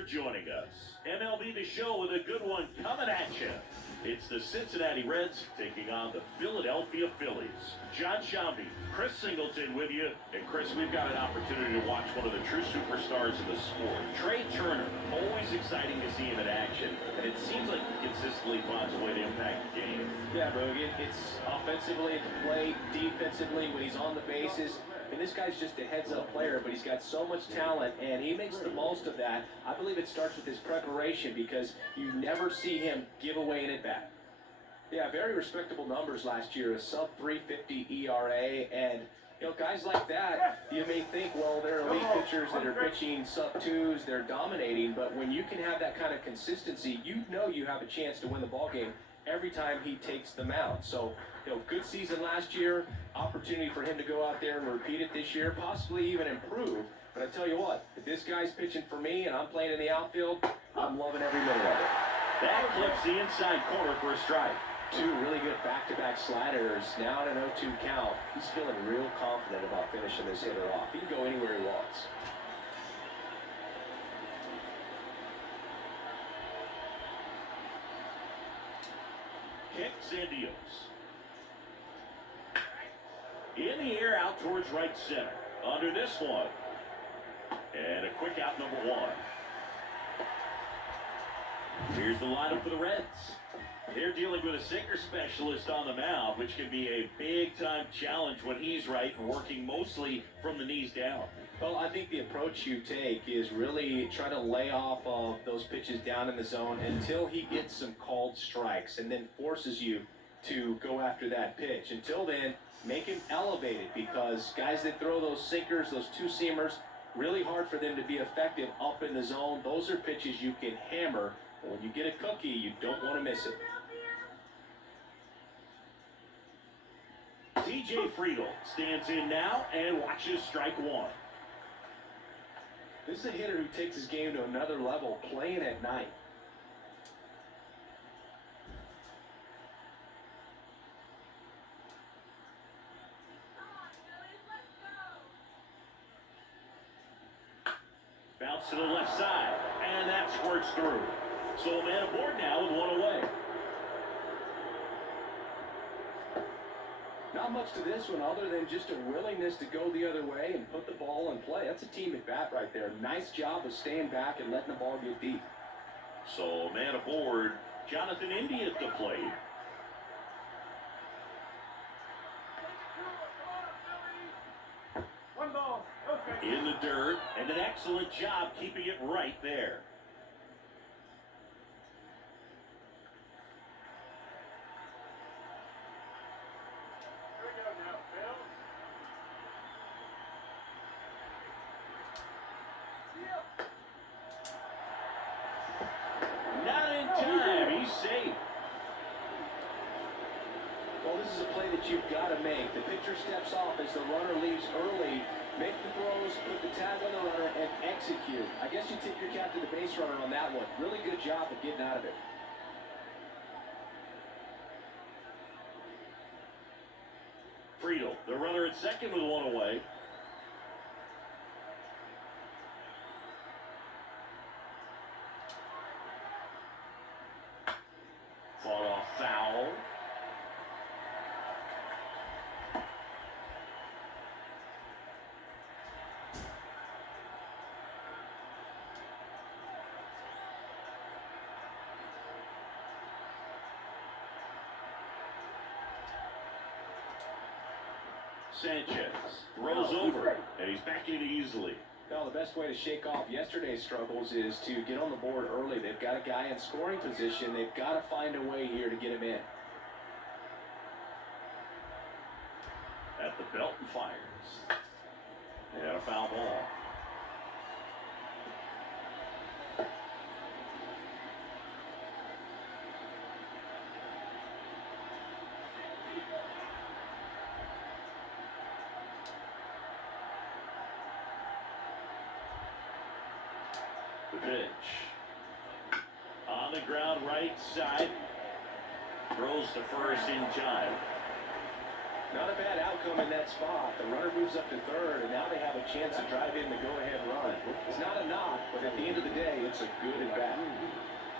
for joining us. MLB The Show with a good one coming at you. It's the Cincinnati Reds taking on the Philadelphia Phillies. John Shambi, Chris Singleton with you. And Chris, we've got an opportunity to watch one of the true superstars in the sport. Trey Turner, always exciting to see him in action. And it seems like he consistently finds a way to impact the game. Yeah, Bogan, it's offensively at the plate, defensively when he's on the bases. And this guy's just a heads-up player, but he's got so much talent, and he makes the most of that. I believe it starts with his preparation because you never see him give away an at-bat. Yeah, very respectable numbers last year, a sub-350 ERA, and guys like that, you may think, well, they're elite pitchers that are pitching sub-twos, they're dominating, but when you can have that kind of consistency, you know you have a chance to win the ballgame every time he takes the mound. So, good season last year, opportunity for him to go out there and repeat it this year, possibly even improve. But I tell you what, if this guy's pitching for me and I'm playing in the outfield, I'm loving every minute of it. That clips the inside corner for a strike. Two really good back-to-back sliders, now at an 0-2 count. He's feeling real confident about finishing this hitter off. He can go anywhere he wants. Kicks and deals. In the air, out towards right center. Under this one. And a quick out, number one. Here's the lineup for the Reds. They're dealing with a sinker specialist on the mound, which can be a big-time challenge when he's right and working mostly from the knees down. Well, I think the approach you take is really try to lay off of those pitches down in the zone until he gets some called strikes and then forces you to go after that pitch. Until then, make him elevated because guys that throw those sinkers, those two-seamers, really hard for them to be effective up in the zone. Those are pitches you can hammer. When you get a cookie, you don't want to miss it. TJ Friedel stands in now and watches strike one. This is a hitter who takes his game to another level, playing at night. Bounce to the left side, and that squirts through. So a man aboard now with one away. Not much to this one other than just a willingness to go the other way and put the ball in play. That's a team at bat right there. Nice job of staying back and letting the ball get deep. So man aboard, Jonathan Indy at the plate. One ball. Okay. In the dirt, and an excellent job keeping it right there. Not in time, he's safe. Well, this is a play that you've got to make. The pitcher steps off as the runner leaves early. Make the throws, put the tag on the runner, and execute. I guess you tip your cap to the base runner on that one. Really good job of getting out of it. Friedel, the runner at second with one away. Fought off foul. Sanchez throws over, and he's back in easily. Now, the best way to shake off yesterday's struggles is to get on the board early. They've got a guy in scoring position. They've got to find a way here to get him in. At the belt and fires. And a foul ball. The pitch. On the ground, right side. Throws to first in time. Not a bad outcome in that spot. The runner moves up to third, and now they have a chance to drive in the go-ahead run. It's not a knock, but at the end of the day, it's a good at bat.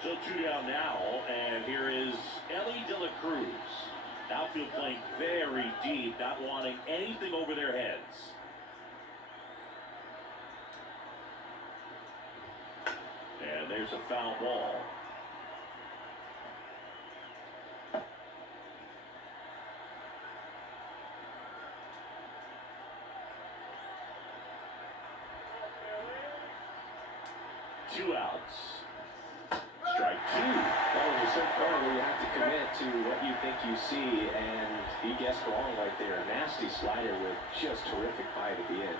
So 2 down now, and here is Ellie De La Cruz. Outfield playing very deep, not wanting anything over their heads. And there's a foul ball. Two outs. Strike two. Well, there's some point where you have to commit to what you think you see, and he guessed wrong right there. Nasty slider with just terrific bite at the end.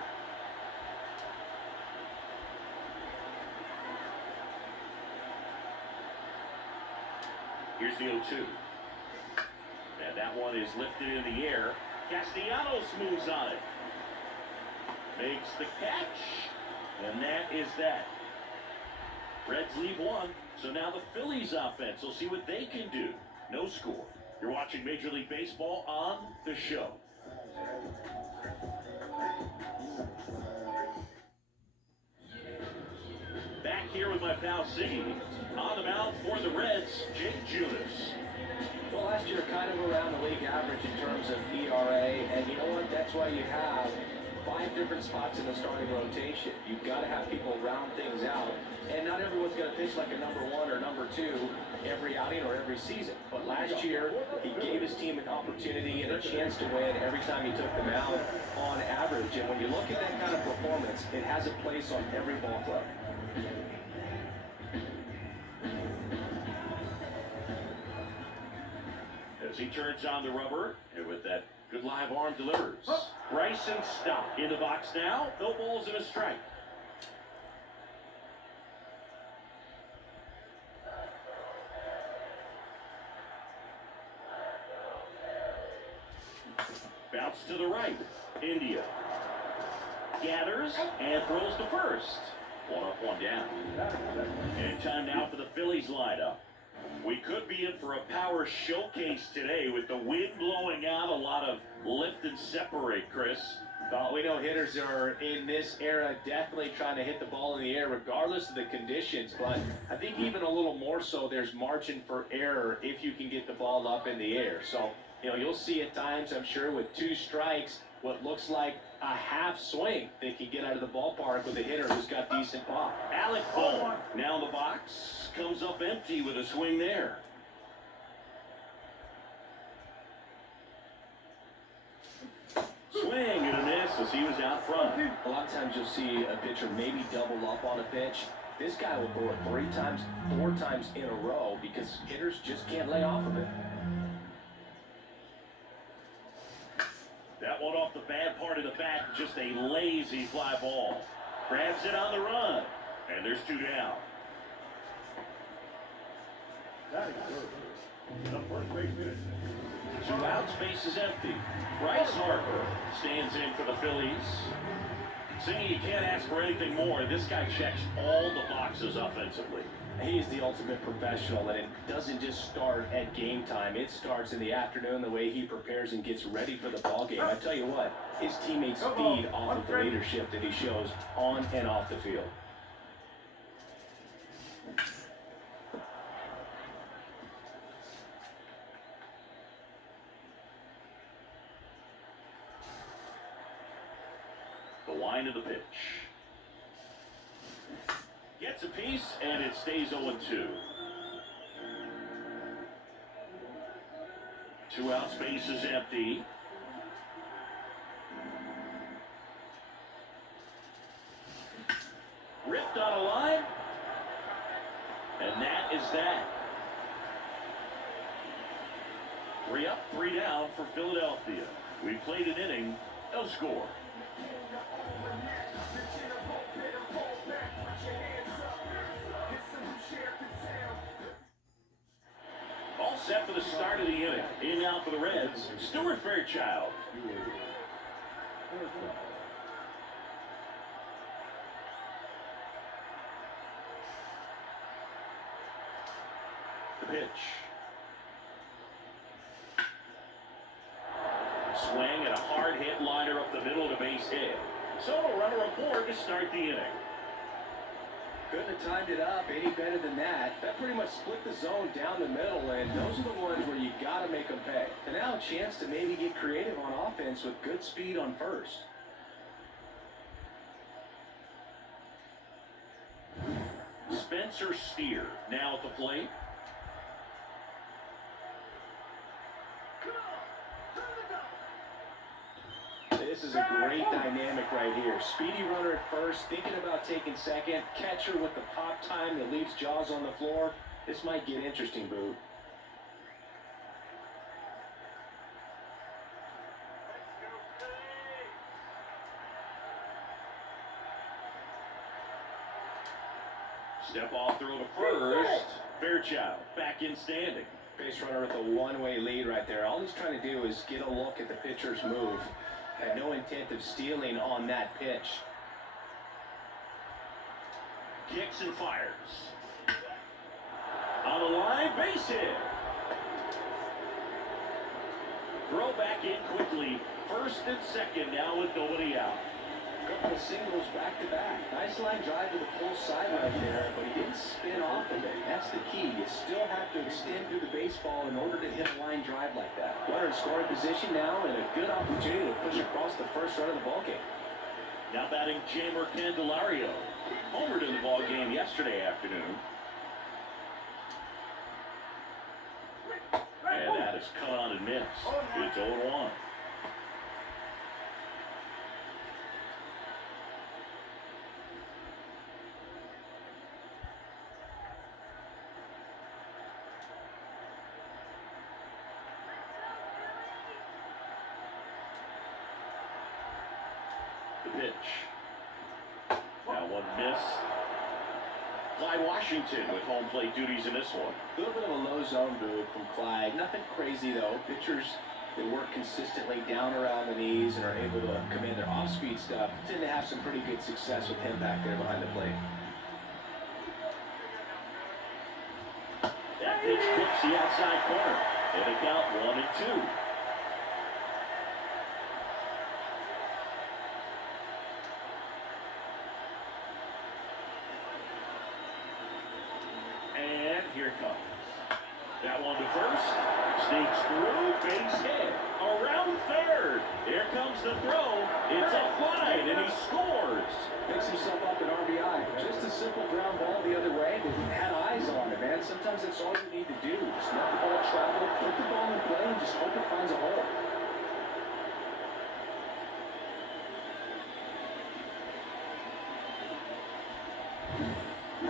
Here's the 0-2. And that one is lifted in the air. Castellanos moves on it. Makes the catch. And that is that. Reds leave one. So now the Phillies offense will see what they can do. No score. You're watching Major League Baseball on the show. Back here with my pal Ziggy. On the mound for the Reds, Jake Junis. Well, last year kind of around the league average in terms of ERA, and you know what? That's why you have 5 different spots in the starting rotation. You've got to have people round things out, and not everyone's going to pitch like a number 1 or number 2 every outing or every season. But last year, he gave his team an opportunity and a chance to win every time he took the mound on average. And when you look at that kind of performance, it has a place on every ball club. As he turns on the rubber, and with that good live arm delivers. Bryson Stott in the box now. No balls and a strike. Bounce to the right. India gathers and throws to first. 1 up, 1 down. And time now for the Phillies lineup. We could be in for a power showcase today with the wind blowing out, a lot of lift and separate, Chris. Well, we know hitters are in this era definitely trying to hit the ball in the air regardless of the conditions, but I think even a little more so there's margin for error if you can get the ball up in the air. So, you'll see at times, I'm sure, with 2 strikes, what looks like a half swing they can get out of the ballpark with a hitter who's got decent pop. Alec Bohm now in the box. Comes up empty with a swing there. Swing and a miss as he was out front. A lot of times you'll see a pitcher maybe double up on a pitch. This guy will throw it 3 times, 4 times in a row because hitters just can't lay off of it. That one off the bad part of the bat, just a lazy fly ball. Grabs it on the run, and there's 2 down. The first baseman. 2 out, space is empty. Bryce Harper stands in for the Phillies. Saying you can't ask for anything more. This guy checks all the boxes offensively. He is the ultimate professional, and it doesn't just start at game time. It starts in the afternoon, the way he prepares and gets ready for the ball game. I tell you what, his teammates feed off of the leadership that he shows on and off the field. The line of the pitch. Gets a piece, and it stays 0-2. 2 out, space is empty. Ripped on a line. And that is that. 3 up, 3 down for Philadelphia. We played an inning, no score. All set for the start of the inning. In now for the Reds, Stuart Fairchild. The pitch. swing and a hard hit liner up the middle to base hit. So a runner aboard to start the inning. Couldn't have timed it up any better than that. That pretty much split the zone down the middle, and those are the ones where you got to make them pay. And now a chance to maybe get creative on offense with good speed on first. Spencer Steer now at the plate. This is a great dynamic right here. Speedy runner at first, thinking about taking second. Catcher with the pop time that leaves Jaws on the floor. This might get interesting, Boo. Step off throw to first. Fairchild back in standing. Base runner with a one-way lead right there. All he's trying to do is get a look at the pitcher's move. Had no intent of stealing on that pitch. Kicks and fires. On the line, base hit. Throw back in quickly. First and second now with nobody out. Couple of singles back to back. Nice line drive to the pull side right there, but he didn't spin off of it. That's the key. You still have to extend through the baseball in order to hit a line drive like that. Runner in scoring position now, and a good opportunity to push across the first run of the ballgame. Now batting Jamer Candelario. Homered in the ball game yesterday afternoon. And that is cut on and missed. It's 0-1. The pitch. Now one miss. Clyde Washington with home plate duties in this one. A little bit of a low zone move from Clyde. Nothing crazy though. Pitchers that work consistently down around the knees and are able to command their off-speed stuff tend to have some pretty good success with him back there behind the plate. That pitch clips the outside corner. And a count 1-2. And here it comes. That one to first. Sneaks through. Base hit. Around third. Here comes the throw. It's a fly, and he scores. Picks himself up an RBI. Just a simple ground ball the other way, but he had eyes on it, man. Sometimes that's all you need to do. Just let the ball travel, put the ball in play, and just hope it finds a hole.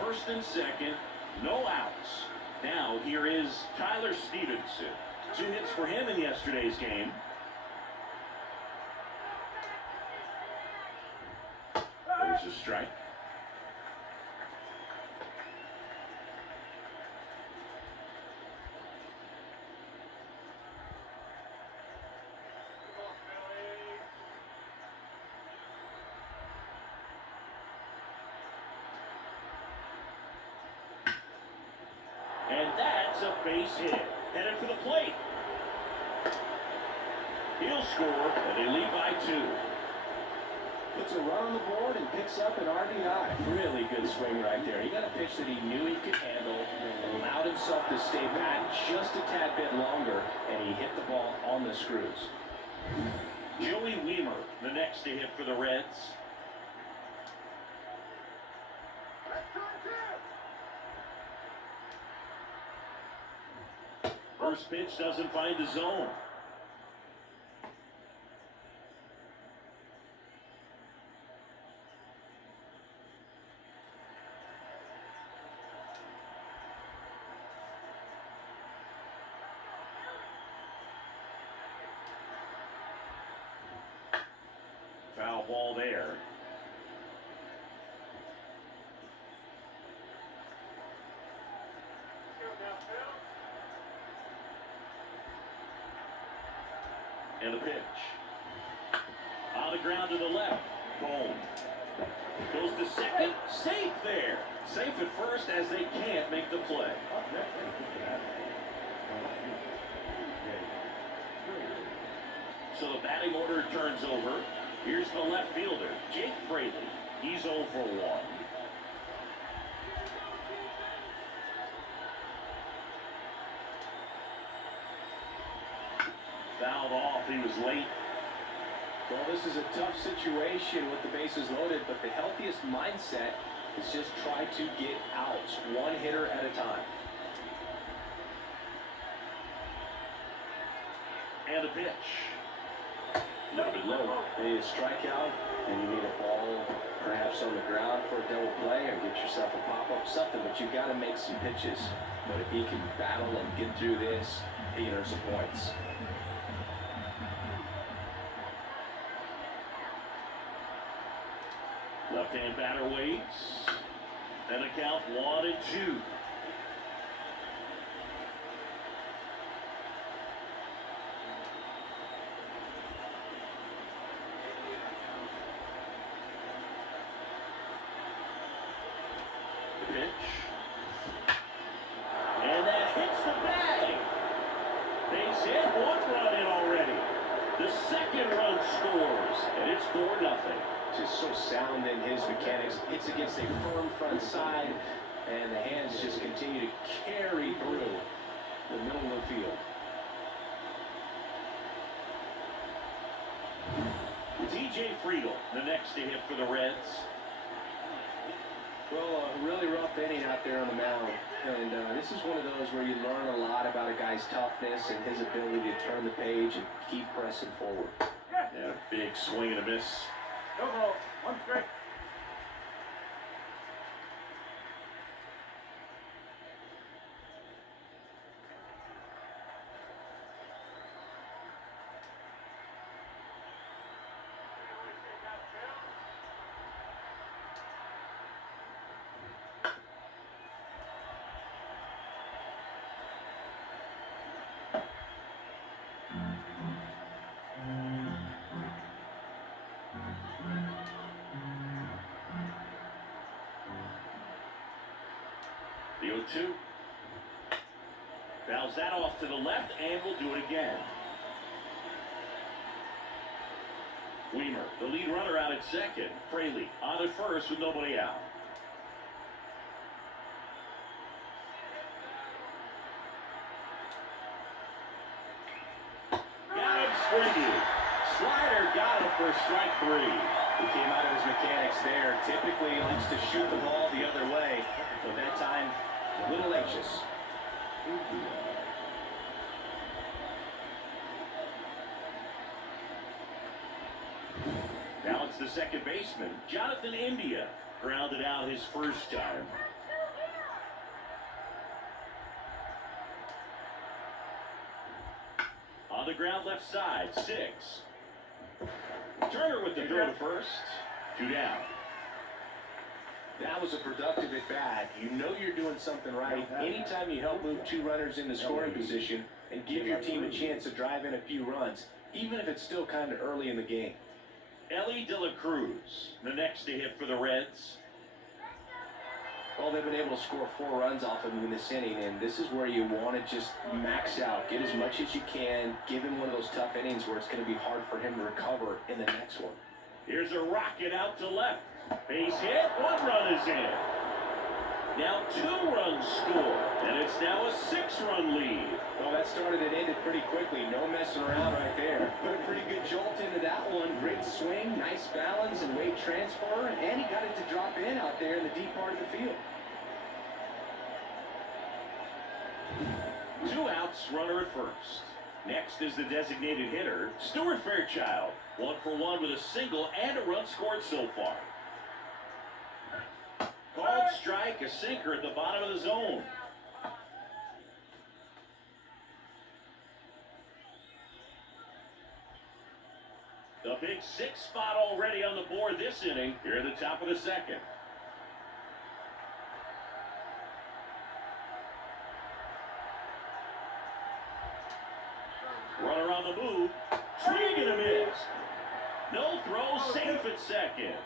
First and second. No outs. Now here is Tyler Stevenson. 2 hits for him in yesterday's game. There's a strike. And that's a base hit. Headed for the plate. He'll score, and they lead by 2. Puts a run on the board and picks up an RBI. Really good swing right there. He got a pitch that he knew he could handle, allowed himself to stay back just a tad bit longer, and he hit the ball on the screws. Joey Weimer, the next to hit for the Reds. First pitch doesn't find the zone. Foul ball there. And the pitch. On the ground to the left. Boom. Goes to second. Safe there. Safe at first as they can't make the play. so the batting order turns over. Here's the left fielder, Jake Fraley. He's 0 for 1. Fouled off. He was late. Well, this is a tough situation with the bases loaded, but the healthiest mindset is just try to get outs, one hitter at a time. And a pitch. A little bit low. You need a strikeout, and you need a ball perhaps on the ground for a double play, or get yourself a pop-up, something, but you've got to make some pitches. But if he can battle and get through this, he earns some points. Left-hand batter waits. And a count 1-2. The pitch. And that hits the bag. Base hit, 1 run in already. The second run scores, and it's 4-0. Just so sound in his mechanics. Hits against a firm front side, and the hands just continue to carry through the middle of the field. DJ Friedel, the next to hit for the Reds. Well, a really rough inning out there on the mound, and this is one of those where you learn a lot about a guy's toughness and his ability to turn the page and keep pressing forward. Yeah, big swing and a miss. Go, 1 strike. The 0-2. Fouls that off to the left, and we'll do it again. Weimer, the lead runner, out at second. Fraley on at first with nobody out. Got him swinging. Slider got him for strike 3. He came out of his mechanics there. Typically, he likes to shoot the ball the other way, but that time, a little anxious. Now it's the second baseman, Jonathan India, grounded out his first time. On the ground left side, 6. Turner with the throw to first. 2 down. That was a productive at bat. You know you're doing something right. Anytime you help move 2 runners into scoring position and give your team a chance to drive in a few runs, even if it's still kind of early in the game. Ellie De La Cruz, the next to hit for the Reds. Well, they've been able to score 4 runs off of him in this inning, and this is where you want to just max out, get as much as you can, give him one of those tough innings where it's going to be hard for him to recover in the next one. Here's a rocket out to left. Base hit, 1 run is in. Now 2 runs score, and it's now a 6-run lead. Well, that started and ended pretty quickly. No messing around right there. Put a pretty good jolt into that one. Great swing, nice balance, and weight transfer, and he got it to drop in out there in the deep part of the field. 2 outs, runner at first. Next is the designated hitter, Stuart Fairchild. 1 for 1 with a single and a run scored so far. Called strike, a sinker at the bottom of the zone. The big 6 spot already on the board this inning here at the top of the second. Runner on the move. Swing and a miss. No throw, safe at second.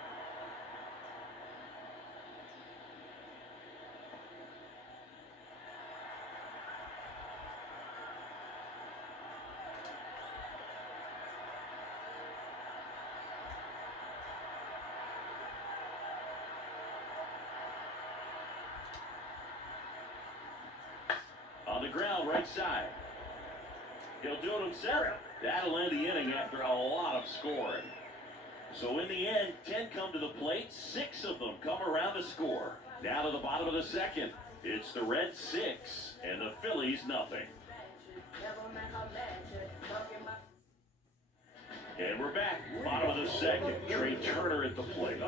ground right side. He'll do it himself. That'll end the inning after a lot of scoring. So in the end, 10 come to the plate, 6 of them come around to score. Now to the bottom of the second. It's the Reds 6 and the Phillies nothing. And we're back. Bottom of the second. Trey Turner at the plate.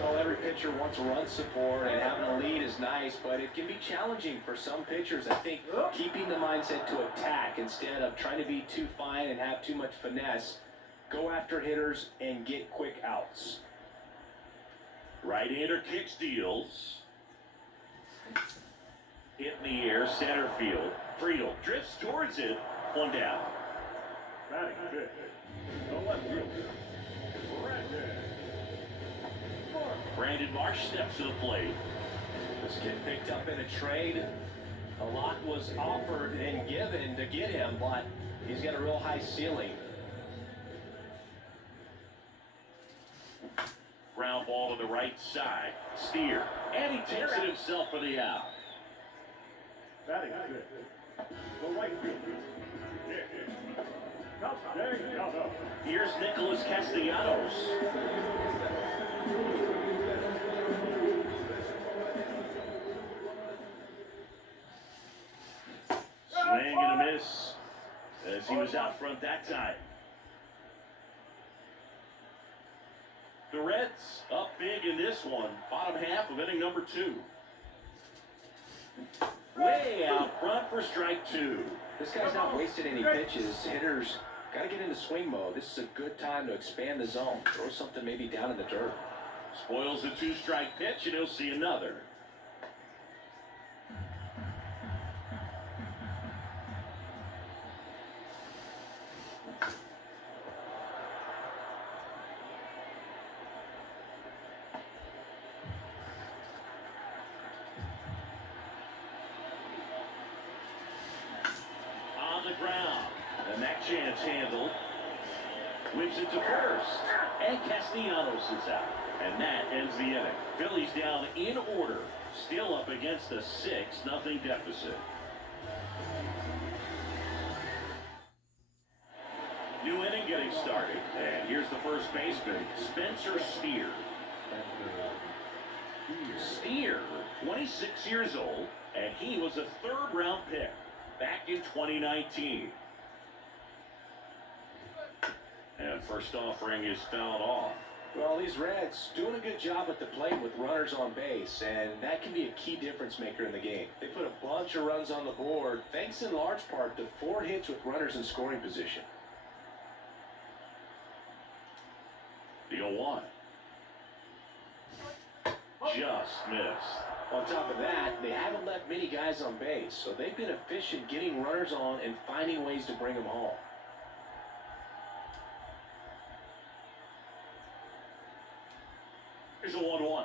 Well, every pitcher wants run support, and having a lead is nice, but it can be challenging for some pitchers. I think keeping the mindset to attack instead of trying to be too fine and have too much finesse, go after hitters and get quick outs. Right-hander kicks, deals. Hit in the air, center field. Friedel drifts towards it. One down. Batting fifth. The left fielder, Brandon Marsh steps to the plate. This kid picked up in a trade. A lot was offered and given to get him, but he's got a real high ceiling. Ground ball to the right side. Steer. And he takes it himself for the out. Batting fifth. The right fielder, Castellanos. Here's Nicholas Castellanos. Swing and a miss as he was out front that time. The Reds up big in this one. Bottom half of inning number 2. Way out front for strike 2. This guy's not wasting any pitches. Hitters got to get into swing mode. This is a good time to expand the zone. Throw something maybe down in the dirt. Spoils the 2-strike pitch, and he'll see another. On the ground, and that chance handled. Whips it to first, and Castellanos is out. And that ends the inning. Phillies down in order, still up against a 6-0 deficit. New inning getting started, and here's the first baseman, Spencer Steer. Steer, 26 years old, and he was a 3rd-round pick back in 2019. And first offering is fouled off. Well, these Reds doing a good job at the plate with runners on base, and that can be a key difference maker in the game. They put a bunch of runs on the board, thanks in large part to 4 hits with runners in scoring position. The 0-1. Just missed. On top of that, they haven't left many guys on base, so they've been efficient getting runners on and finding ways to bring them home. Here's a 1-1.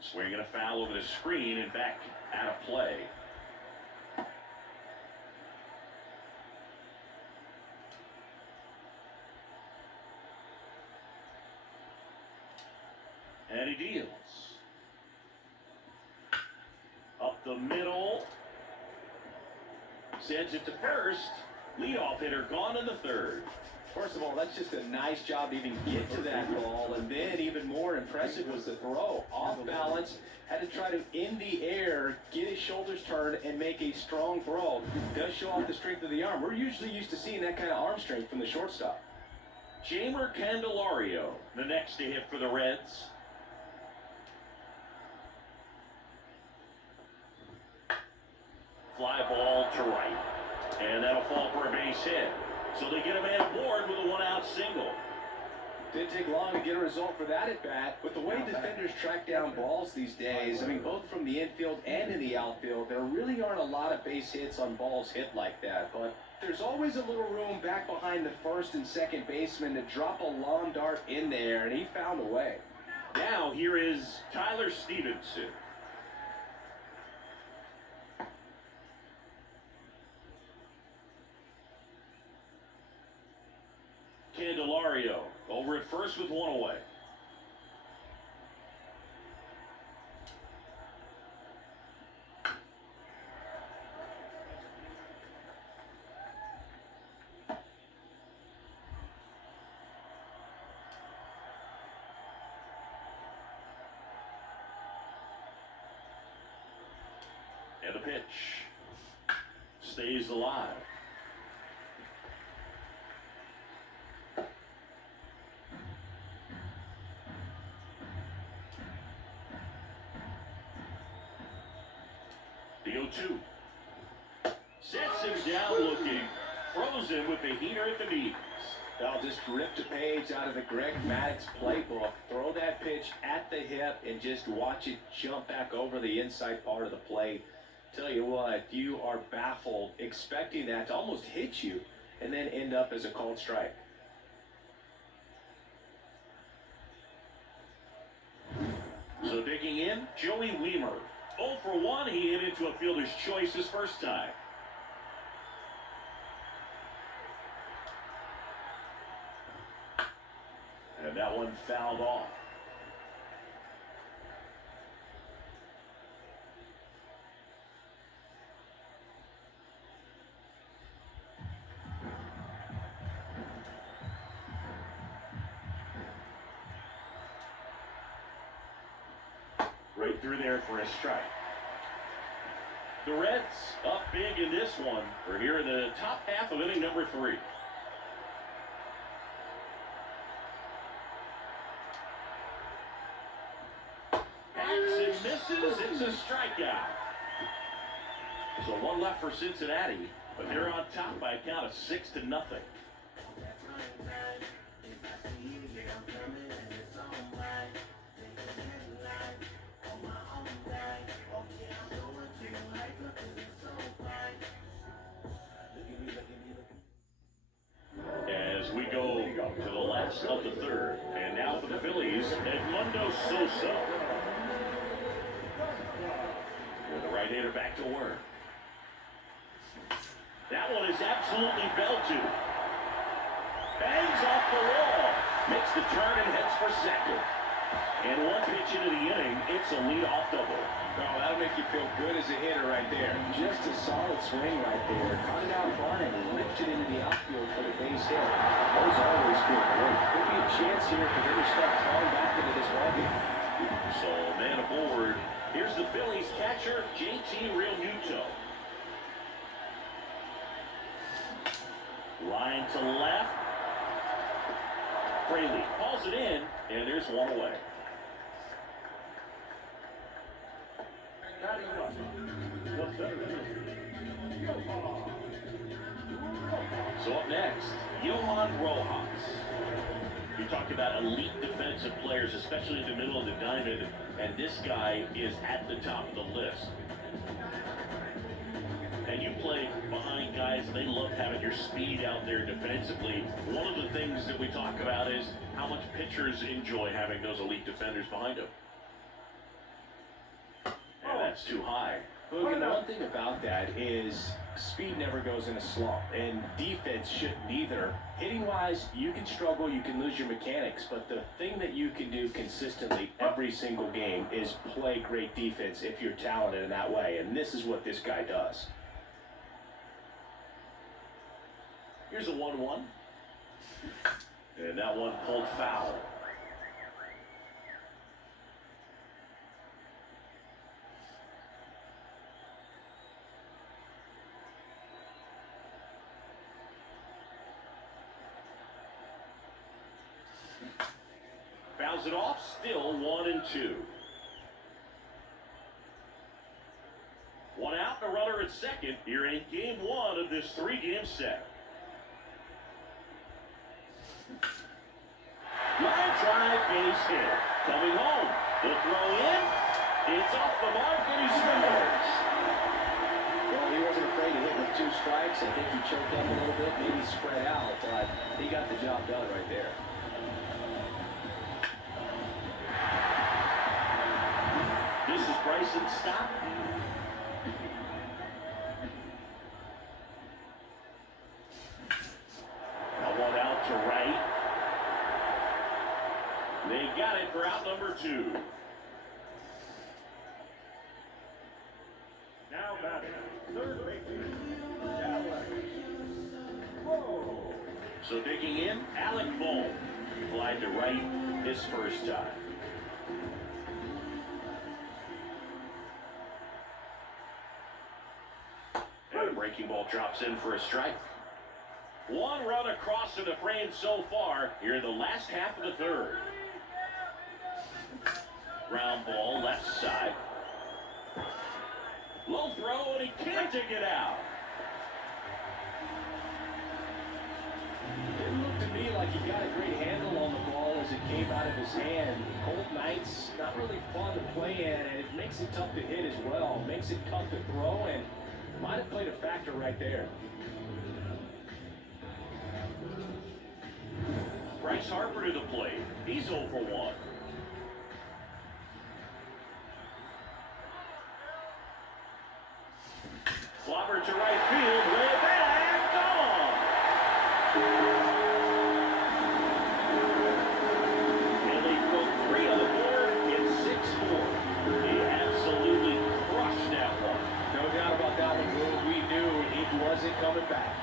Swing and a foul over the screen and back out of play. And he deals. Up the middle. Sends it to first. Leadoff hitter gone in the 3rd. First of all, that's just a nice job to even get to that ball, and then even more impressive was the throw. Off balance, had to try to, in the air, get his shoulders turned and make a strong throw. Does show off the strength of the arm. We're usually used to seeing that kind of arm strength from the shortstop. Jamer Candelario, the next to hit for the Reds. Fly ball to right. And that'll fall for a base hit. So they get a man aboard with a 1-out single. Didn't take long to get a result for that at bat. With the way defenders track down balls these days, I mean, both from the infield and in the outfield, there really aren't a lot of base hits on balls hit like that. But there's always a little room back behind the first and second baseman to drop a long dart in there, and he found a way. Now here is Tyler Stevenson. Candelario over at first with 1 away. And the pitch stays alive. The 0-2. Sets him down looking. Frozen with the heater at the knees. They'll just rip the page out of the Greg Maddux playbook, throw that pitch at the hip, and just watch it jump back over the inside part of the plate. Tell you what, you are baffled, expecting that to almost hit you, and then end up as a called strike. So digging in, Joey Weimer. 0 for 1, he hit into a fielder's choice his first time. And that one fouled off. Right through there for a strike. The Reds up big in this one. We're here in the top half of inning number 3. Misses, it's a strikeout. So one left for Cincinnati, but they're on top by a count of 6-0. As we go to the last of the third, and now for the Phillies, Edmundo Sosa. With the right-hander back to work. That one is absolutely belted. Bangs off the wall. Makes the turn and heads for second. And one pitch into the inning, it's a leadoff double. Oh, that'll make you feel good as a hitter right there. Just a solid swing right there. Caught it out front and lifted into the outfield for the base hit. Those always feel great. Could be a chance here for them to start calling back into this ballgame. So, man aboard. Here's the Phillies catcher, JT Realmuto. Line to left. Fraley calls it in, and there's one away. So up next, Johan Rojas. You talk about elite defensive players, especially in the middle of the diamond, and this guy is at the top of the list. And you play behind guys, they love having your speed out there defensively. One of the things that we talk about is how much pitchers enjoy having those elite defenders behind them. And that's too high. Look, and one thing about that is speed never goes in a slump, and defense shouldn't either. Hitting-wise, you can struggle, you can lose your mechanics, but the thing that you can do consistently every single game is play great defense if you're talented in that way, and this is what this guy does. Here's a 1-1. And that one pulled foul. Fouls it off, still 1-2. One out, and a runner at second here in game 1 of this 3-game set. Line drive, base hit. Coming home, the throw in. It's off the mark, and he scores. Well, he wasn't afraid to hit with 2 strikes. I think he choked up a little bit, maybe spread out, but he got the job done right there. This is Bryson Stott. Now one out to right. They got it for out number 2. Now batting, third baseman, So digging in, Alec Bohm. Fly to right his first time. Drops in for a strike. One run across to the frame so far here in the last half of the third. Ground ball left side. Low throw, and he can't dig it out. It looked to me like he got a great handle on the ball as it came out of his hand. Cold nights, not really fun to play in, and it makes it tough to hit as well. Makes it tough to throw, and might have played a factor right there. Bryce Harper to the plate. He's 0 for 1. Flopper to right field, way back, gone! Philly broke 3 on the board in 6-4. He absolutely crushed that one. No doubt about that one, Will. We knew he wasn't coming back.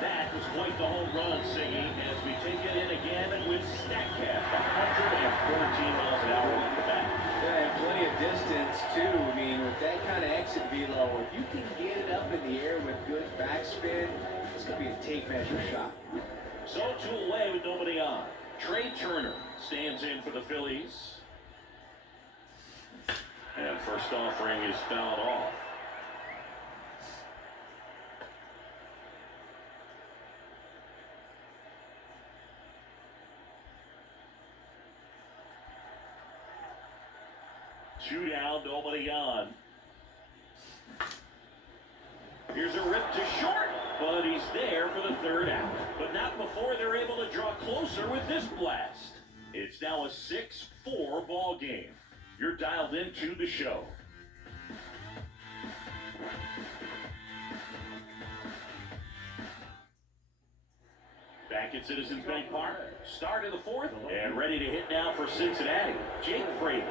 That was quite the home run singing as we take it in again with Statcast, 114 miles an hour off the bat. Yeah, and plenty of distance, too. I mean, with that kind of exit velo, if you can get it up in the air with good backspin, it's going to be a tape measure shot. So 2 away with nobody on. Trey Turner stands in for the Phillies. And first offering is fouled off. Two down, nobody on. Here's a rip to short, but he's there for the 3rd out. But not before they're able to draw closer with this blast. It's now a 6-4 ball game. You're dialed into the show. Back at Citizens Bank Park, start of the 4th, and ready to hit now for Cincinnati, Jake Fraley.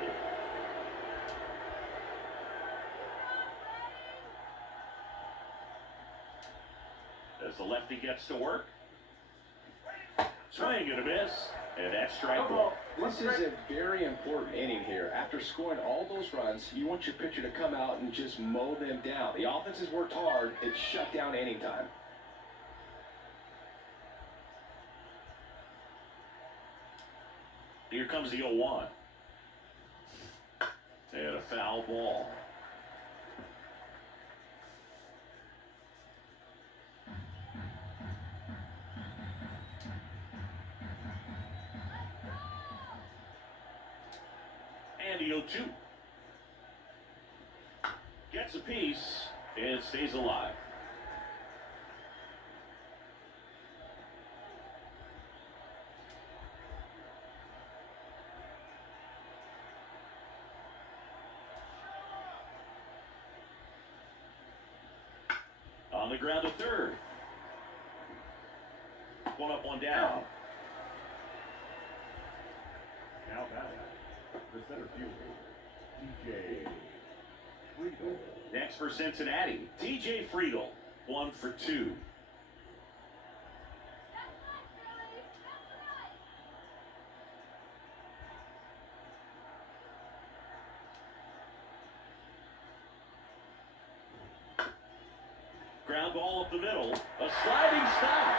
As the lefty gets to work. Swing and a miss. And that's strike 1. This is a very important inning here. After scoring all those runs, you want your pitcher to come out and just mow them down. The offense has worked hard. It's shut down inning time. Here comes the 0-1. And a foul ball. And the 0-2. Gets a piece and stays alive. On the ground to 3rd. 1 up, 1 down. Now batting, the center fielder, TJ Friedel. Next for Cincinnati, TJ Friedel, 1 for 2. Ground ball up the middle, a sliding stop,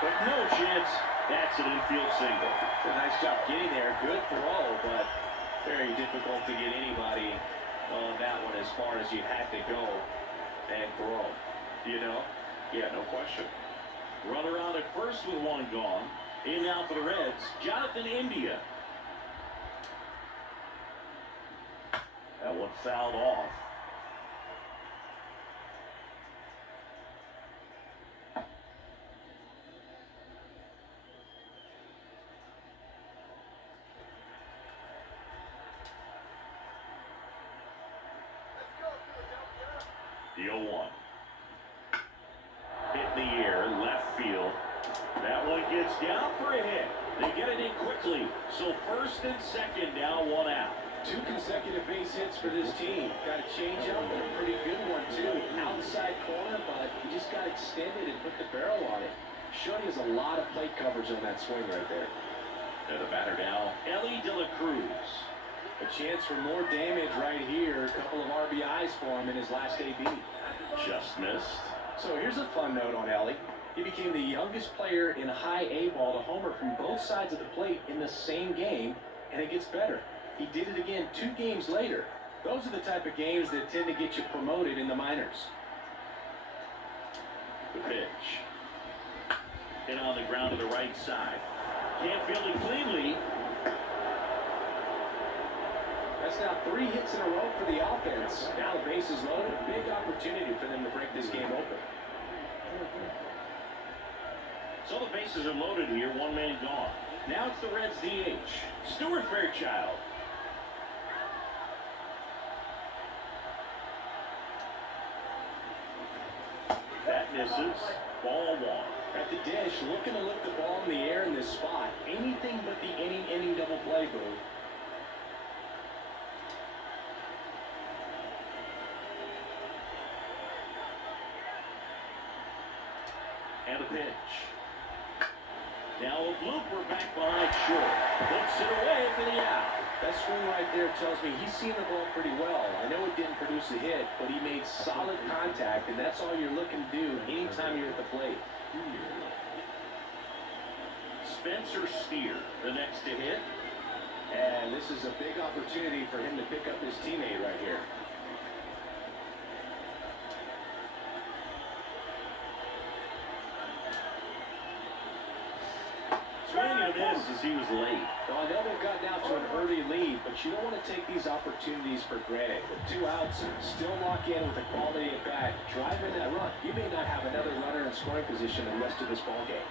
but no chance. That's an infield single. A nice job getting there. Good throw, but very difficult to get anybody on that one as far as you had to go and throw. You know? Yeah, no question. Runner on at first with 1 gone. In now for the Reds, Jonathan India. That one fouled off. The 0-1. Hit in the air, left field. That one gets down for a hit. They get it in quickly. So 1st and 2nd now 1 out. 2 consecutive base hits for this team. Got a changeup and a pretty good one, too. Outside corner, but he just got extended and put the barrel on it. Showed he has a lot of plate coverage on that swing right there. And the batter now, Ellie De La Cruz. A chance for more damage right here. A couple of RBIs for him in his last AB. Just missed. So here's a fun note on Ellie. He became the youngest player in high A ball to homer from both sides of the plate in the same game, and it gets better. He did it again 2 games later. Those are the type of games that tend to get you promoted in the minors. The pitch. Hit on the ground to the right side. Can't field it cleanly. That's now 3 hits in a row for the offense. Now the base is loaded. Big opportunity for them to break this game open. So the bases are loaded here, 1 man gone. Now it's the Reds DH, Stuart Fairchild. That misses. Ball 1. At the dish, looking to lift the ball in the air in this spot. Anything but the inning double play, Boo. And a pitch. Now a blooper back behind short. Puts it away for the out. That swing right there tells me he's seen the ball pretty well. I know it didn't produce a hit, but he made solid contact, and that's all you're looking to do anytime you're at the plate. Spencer Steer, the next to hit. And this is a big opportunity for him to pick up his teammate right here. Swing and a miss as he was late. Well, I know they've gotten out to an early lead, but you don't want to take these opportunities for granted. With 2 outs, still lock in with a quality at bat, drive in that run. You may not have another runner in scoring position the rest of this ball game.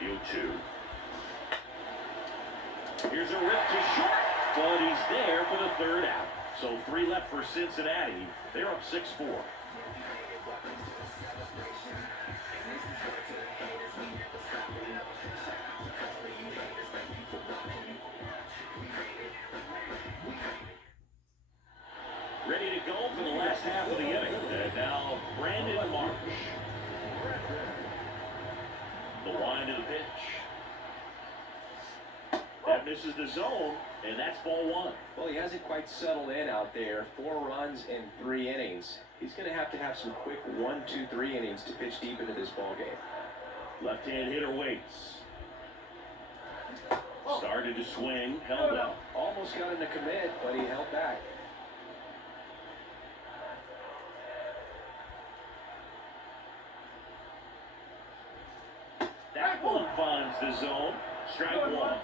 Field 2. Here's a rip to short, but he's there for the 3rd out. So 3 left for Cincinnati. They're up 6-4. Ready to go for the last half of the inning. And now Brandon Marsh. The wind of the pitch. That misses the zone, and that's ball 1. Well, he hasn't quite settled in out there. 4 runs in 3 innings. He's going to have some quick 1, 2, 3 innings to pitch deep into this ball game. Left-hand hitter waits. Started to swing, held up. Almost got him to commit, but he held back. That one finds the zone. Strike 1.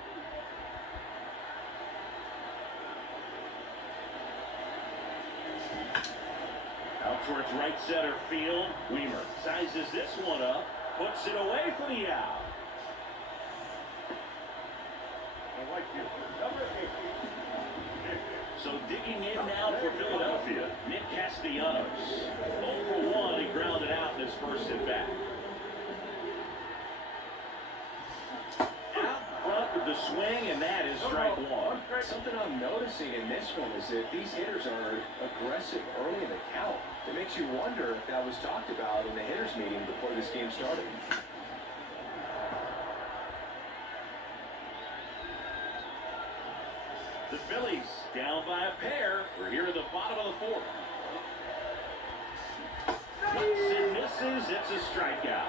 Out towards right center field. Weimer sizes this one up. Puts it away for the out. I like you. Number 8. So digging in now for Philadelphia, Nick Castellanos. 0 for 1, he grounded out this first at bat. The swing, and that is strike 1. Something I'm noticing in this one is that these hitters are aggressive early in the count. It makes you wonder if that was talked about in the hitters meeting before this game started. The Phillies down by a pair. We're here at the bottom of the 4th. Hits and misses. It's a strikeout.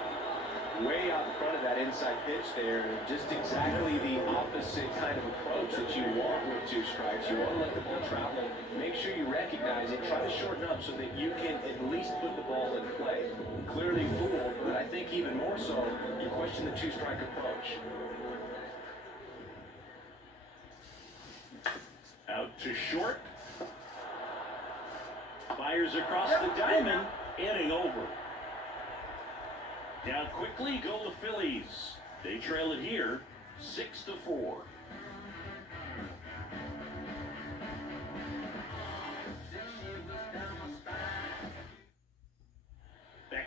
Way out in front of that inside pitch there. Just exactly the opposite kind of approach that you want with 2 strikes. You want to let the ball travel. Make sure you recognize it. Try to shorten up so that you can at least put the ball in play. Clearly fooled, but I think even more so, you question the 2-strike approach. Out to short. Fires across the diamond. Inning over. Down quickly go the Phillies. They trail it here 6-4.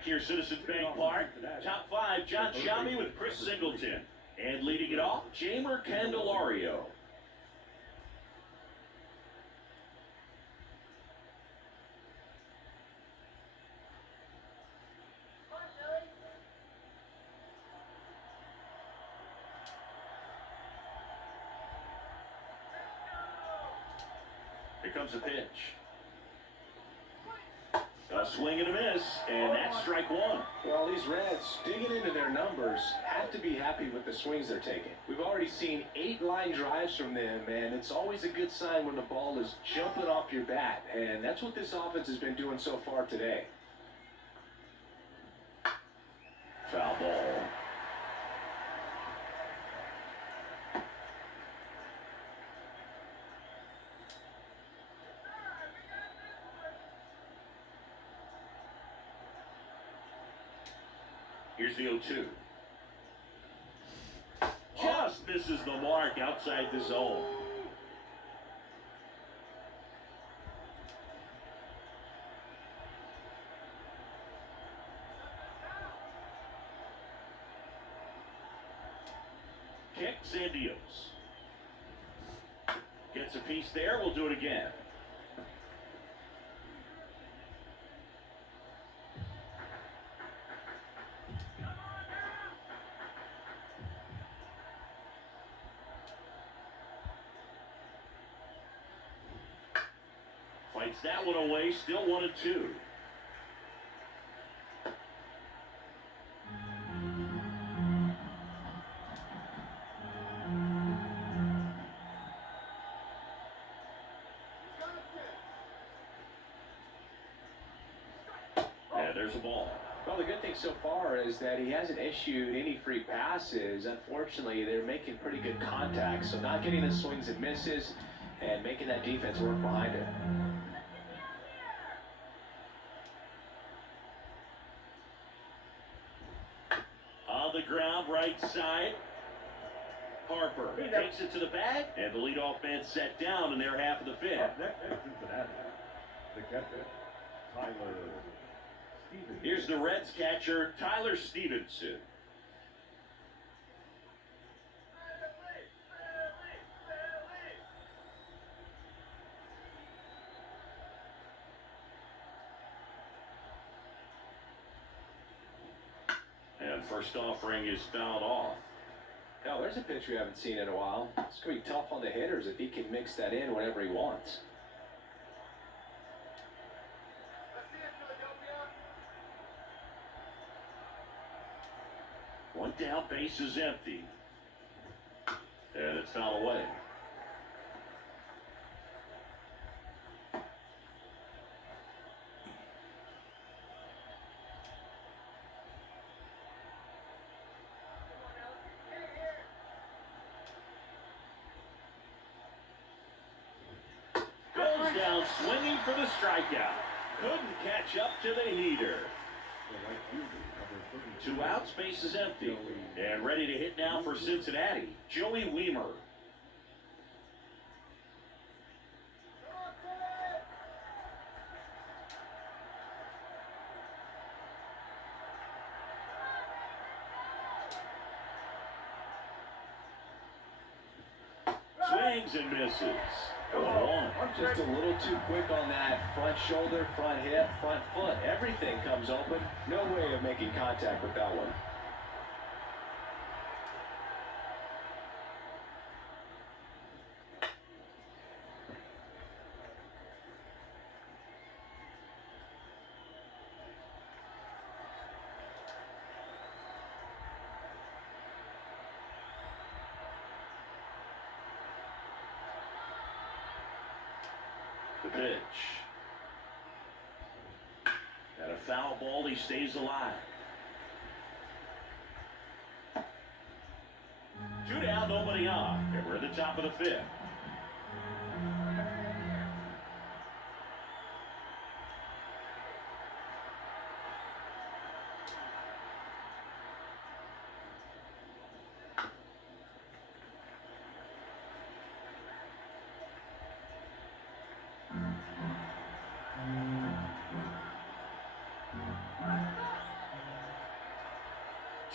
here, Citizens Bank Park. Top 5, John Shambi with Chris Singleton. And leading it off, Jamer Candelario. Here comes a pitch. A swing and a miss, and that's strike one. Well, these Reds, digging into their numbers, have to be happy with the swings they're taking. We've already seen 8 line drives from them, and it's always a good sign when the ball is jumping off your bat, and that's what this offense has been doing so far today. Foul ball. Here's the 0-2. Just misses the mark outside the zone. Kicks and deals. Gets a piece there. We'll do it again. Fights that one away, still 1-2. Yeah, there's a ball. Well, the good thing so far is that he hasn't issued any free passes. Unfortunately, they're making pretty good contact, so not getting the swings and misses and making that defense work behind it. On the ground, right side. Harper takes it to the bag, and the leadoff man set down in their half of the fifth. Up next is Cincinnati. The catcher, Tyler Stevenson. Here's the Reds catcher, Tyler Stevenson. And first offering is fouled off. Now, there's a pitch we haven't seen in a while. It's going to be tough on the hitters if he can mix that in whenever he wants. One down, base is empty. And it's fouled away. Goes down swinging for the strikeout. Couldn't catch up to the heater. Two outs, base is empty. And ready to hit now for Cincinnati, Joey Weimer. Swings and misses. 0-1. Just a little too quick on that front shoulder, front hip, front foot. Everything comes open. No way of making contact with that one. The pitch. Got a foul ball, he stays alive. 2 down, nobody on. And we're at the top of the fifth.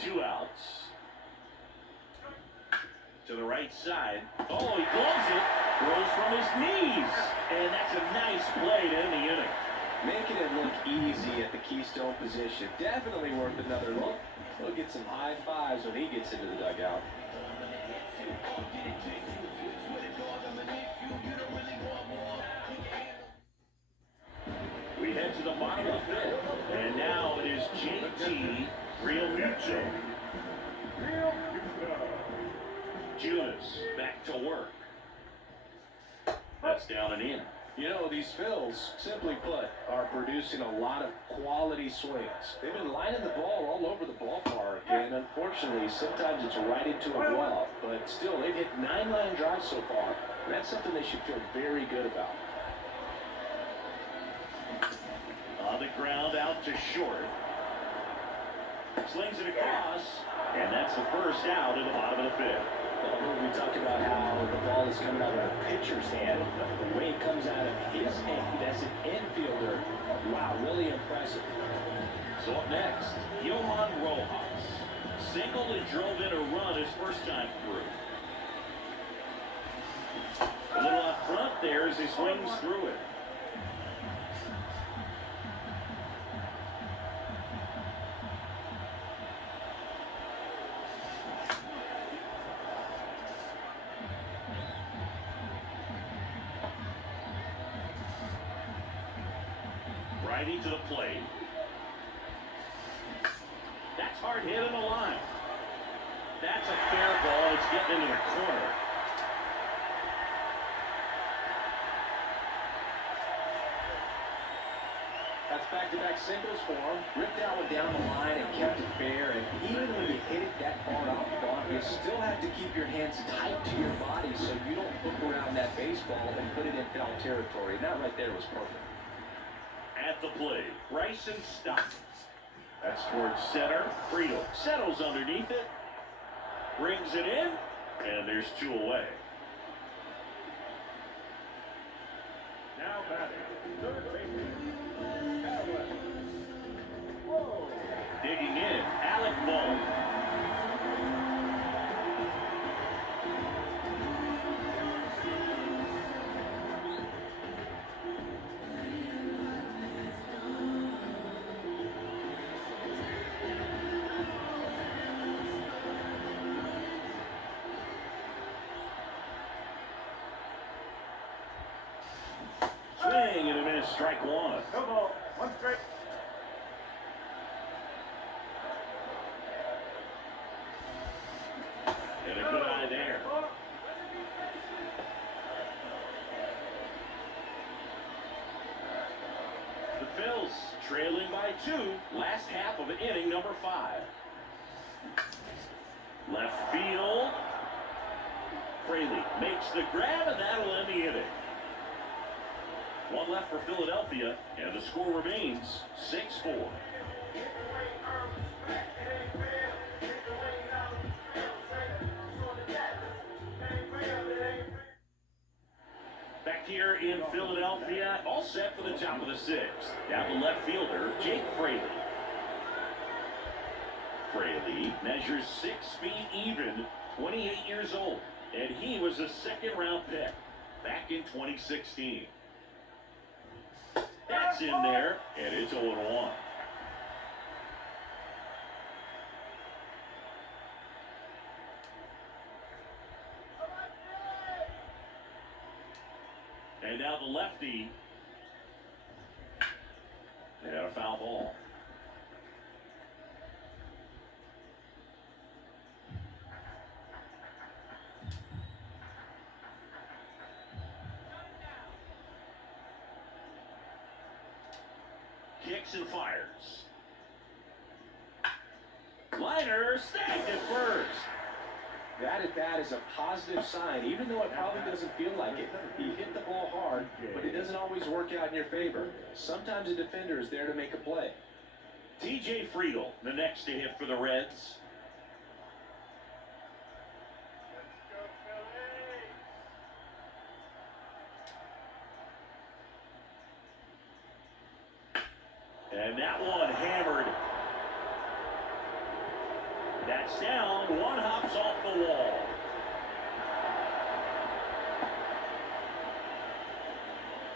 2 outs. To the right side. Oh, he gloves it. Throws from his knees. And that's a nice play to end the inning. Making it look easy at the keystone position. Definitely worth another look. He'll get some high fives when he gets into the dugout. We head to the bottom of the 5th. And now it is JT Realmuto. Junis back to work. That's down and in. You know, these Phils, simply put, are producing a lot of quality swings. They've been lining the ball all over the ballpark, and unfortunately, sometimes it's right into a glove. But still, they've hit 9 line drives so far, and that's something they should feel very good about. On the ground, out to short. Slings it across, and that's the first out in the bottom of the 5th. We talk about how the ball is coming out of a pitcher's hand. The way it comes out of his hand as an infielder, wow, really impressive. So up next, Johan Rojas. Singled and drove in a run his first time through. A little up front there as he swings through it. Righty to the plate. That's hard hit in the line. That's a fair ball. It's getting into the corner. That's back-to-back singles for him. Ripped that one down the line and kept it fair. And even when you hit it that far off the ball, you still have to keep your hands tight to your body so you don't hook around that baseball and put it in foul territory. And that right there was perfect. At the plate, Bryson Stott. That's towards center. Friedel settles underneath it. Brings it in. And there's 2 away. Now batting, third baseman. Digging in, Alec Bohm. Swing and a miss, strike 1. No ball, 1 strike. And a good eye there. The Phils trailing by 2, last half of inning number 5. Left field. Fraley makes the grab, and that'll end the inning. 1 left for Philadelphia, and the score remains 6-4. Back here in Philadelphia, all set for the top of the 6th. Down the left fielder, Jake Fraley. Fraley measures 6 feet even, 28 years old, and he was a 2nd-round pick back in 2016. That's in there, and it's 0-1. And now the lefty. And a foul ball. Kicks and fires. Liner snagged at first. That at bat is a positive sign, even though it probably doesn't feel like it. He hit the ball hard, but it doesn't always work out in your favor. Sometimes a defender is there to make a play. TJ Friedel, the next to hit for the Reds. And that one hammered. That's down. One hops off the wall.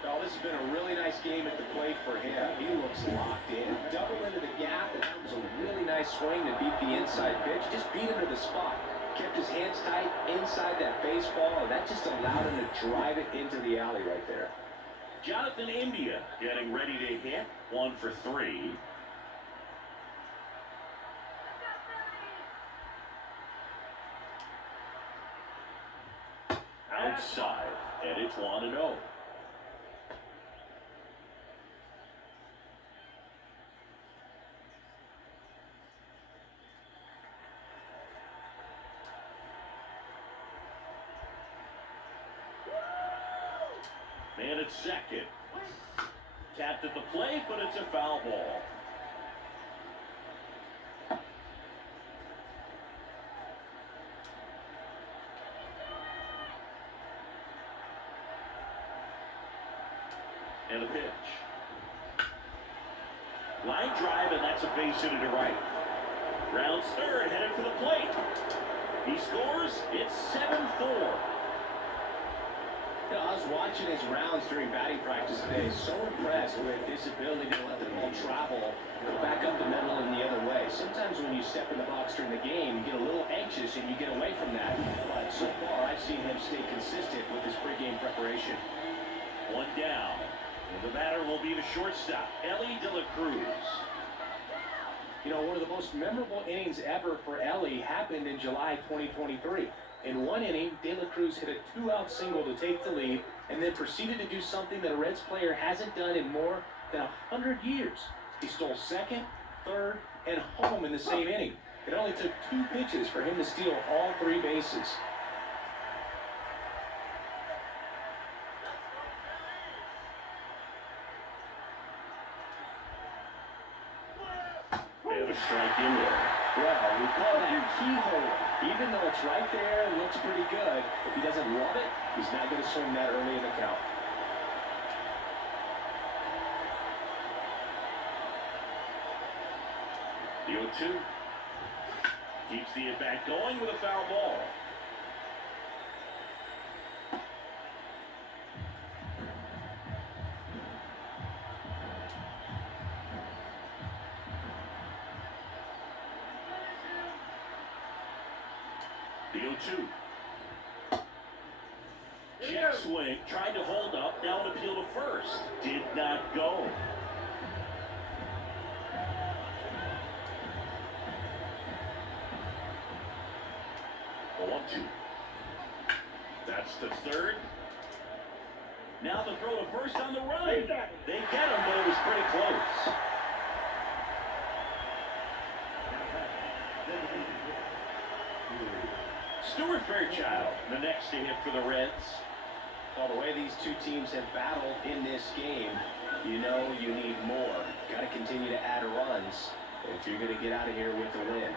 Oh, this has been a really nice game at the plate for him. He looks locked in. Double into the gap, and that was a really nice swing to beat the inside pitch. Just beat him to the spot. Kept his hands tight inside that baseball, and that just allowed him to drive it into the alley right there. Jonathan India getting ready to hit. 1 for 3. Outside, and it's 1-0. Man at second. Tapped at the plate, but it's a foul ball. And a pitch. Line drive, and that's a base hit to right. Rounds third, headed for the plate. He scores. It's 7-4. I was watching his rounds during batting practice today. So impressed with his ability to let the ball travel, go back up the middle and the other way. Sometimes when you step in the box during the game, you get a little anxious and you get away from that. But so far, I've seen him stay consistent with his pregame preparation. One down. And the batter will be the shortstop, Ellie De La Cruz. You know, one of the most memorable innings ever for Ellie happened in July 2023. In one inning, De La Cruz hit a 2-out single to take the lead and then proceeded to do something that a Reds player hasn't done in more than 100 years. He stole second, third, and home in the same inning. It only took 2 pitches for him to steal all 3 bases. And a strike in there. Well, we call that keyhole. Even though it's right there, it looks pretty good. If he doesn't love it, he's not going to swing that early in the count. The 0-2. Keeps the at-bat going with a foul ball. The 0-2. Check swing, tried to hold up, now an appeal to first. Did not go. The 1-2. That's the third. Now the throw to first on the run. They get him, but it was pretty close. Stuart Fairchild, the next to hit for the Reds. Well, the way these two teams have battled in this game, you know you need more. Got to continue to add runs if you're going to get out of here with the win.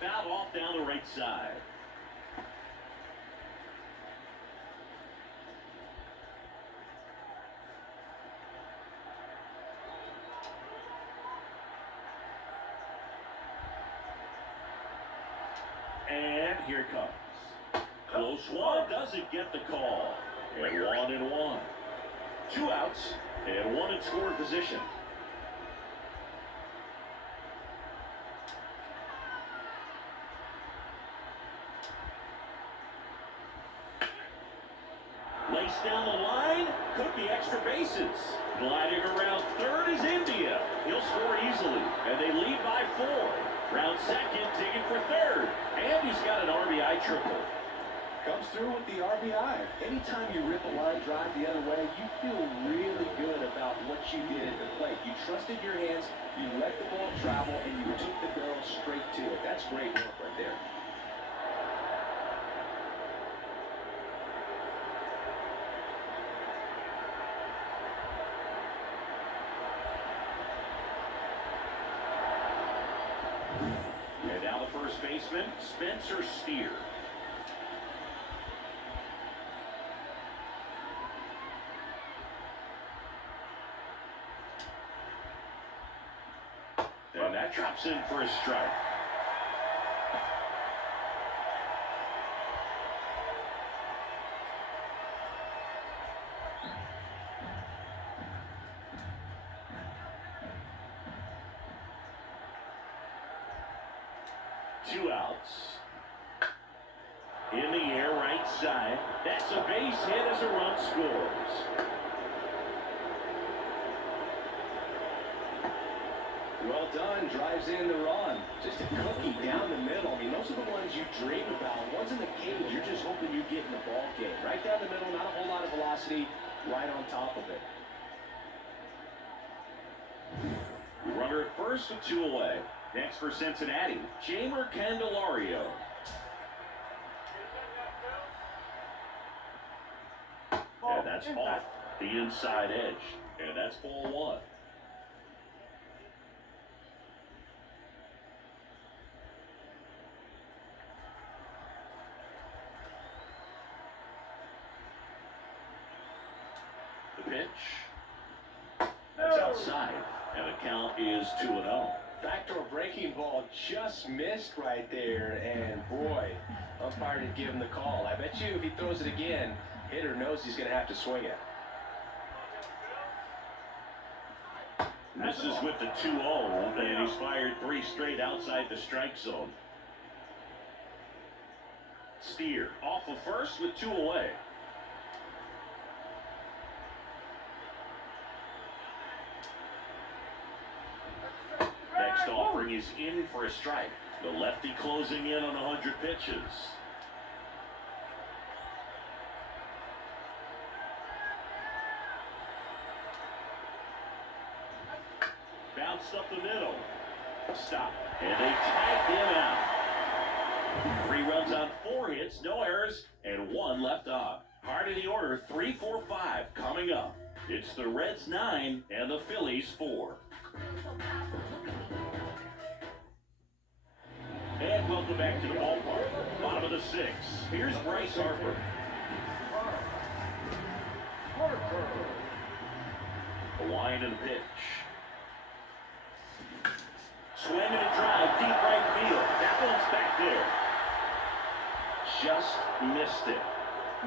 Foul off down the right side. And here it comes. Close one, doesn't get the call. And 1-1. 2 outs and 1 in scoring position. Laced down the line, could be extra bases. Gliding around third is India. He'll score easily, and they lead by 4. Round second, digging for third. And he's got an RBI triple. Comes through with the RBI. Anytime you rip a line drive the other way, you feel really good about what you did at the plate. You trusted your hands, you let the ball travel, and you took the barrel straight to it. That's great work right there. And now the first baseman, Spencer Steer. And that drops in for a strike. Two outs. In the air, right side. That's a base hit as a run scores. Well done, drives in the run. Just a cookie down the middle. I mean, those are the ones you dream about. Ones in the cage, you're just hoping you get in the ball game. Right down the middle, not a whole lot of velocity, right on top of it. Runner at first with two away. Next for Cincinnati, Jamer Candelario. And that's off the inside edge. And that's ball one. The pitch. That's outside. And the count is 2-0. Backdoor breaking ball just missed right there, and boy, umpire didn't give him the call. I bet you if he throws it again, hitter knows he's going to have to swing it. Misses with the 2-0, and he's fired three straight outside the strike zone. Steer off of first with two away. Next offering is in for a strike. The lefty closing in on 100 pitches. Bounced up the middle. Stop. And they tagged him out. 3 runs on 4 hits, no errors, and 1 left on. Heart of the order, 3, 4, 5 coming up. It's the Reds 9 and the Phillies 4. And welcome back to the ballpark. Bottom of the 6th. Here's Bryce Harper. A wind and a pitch. Swing and a drive, deep right field. That one's back there. Just missed it.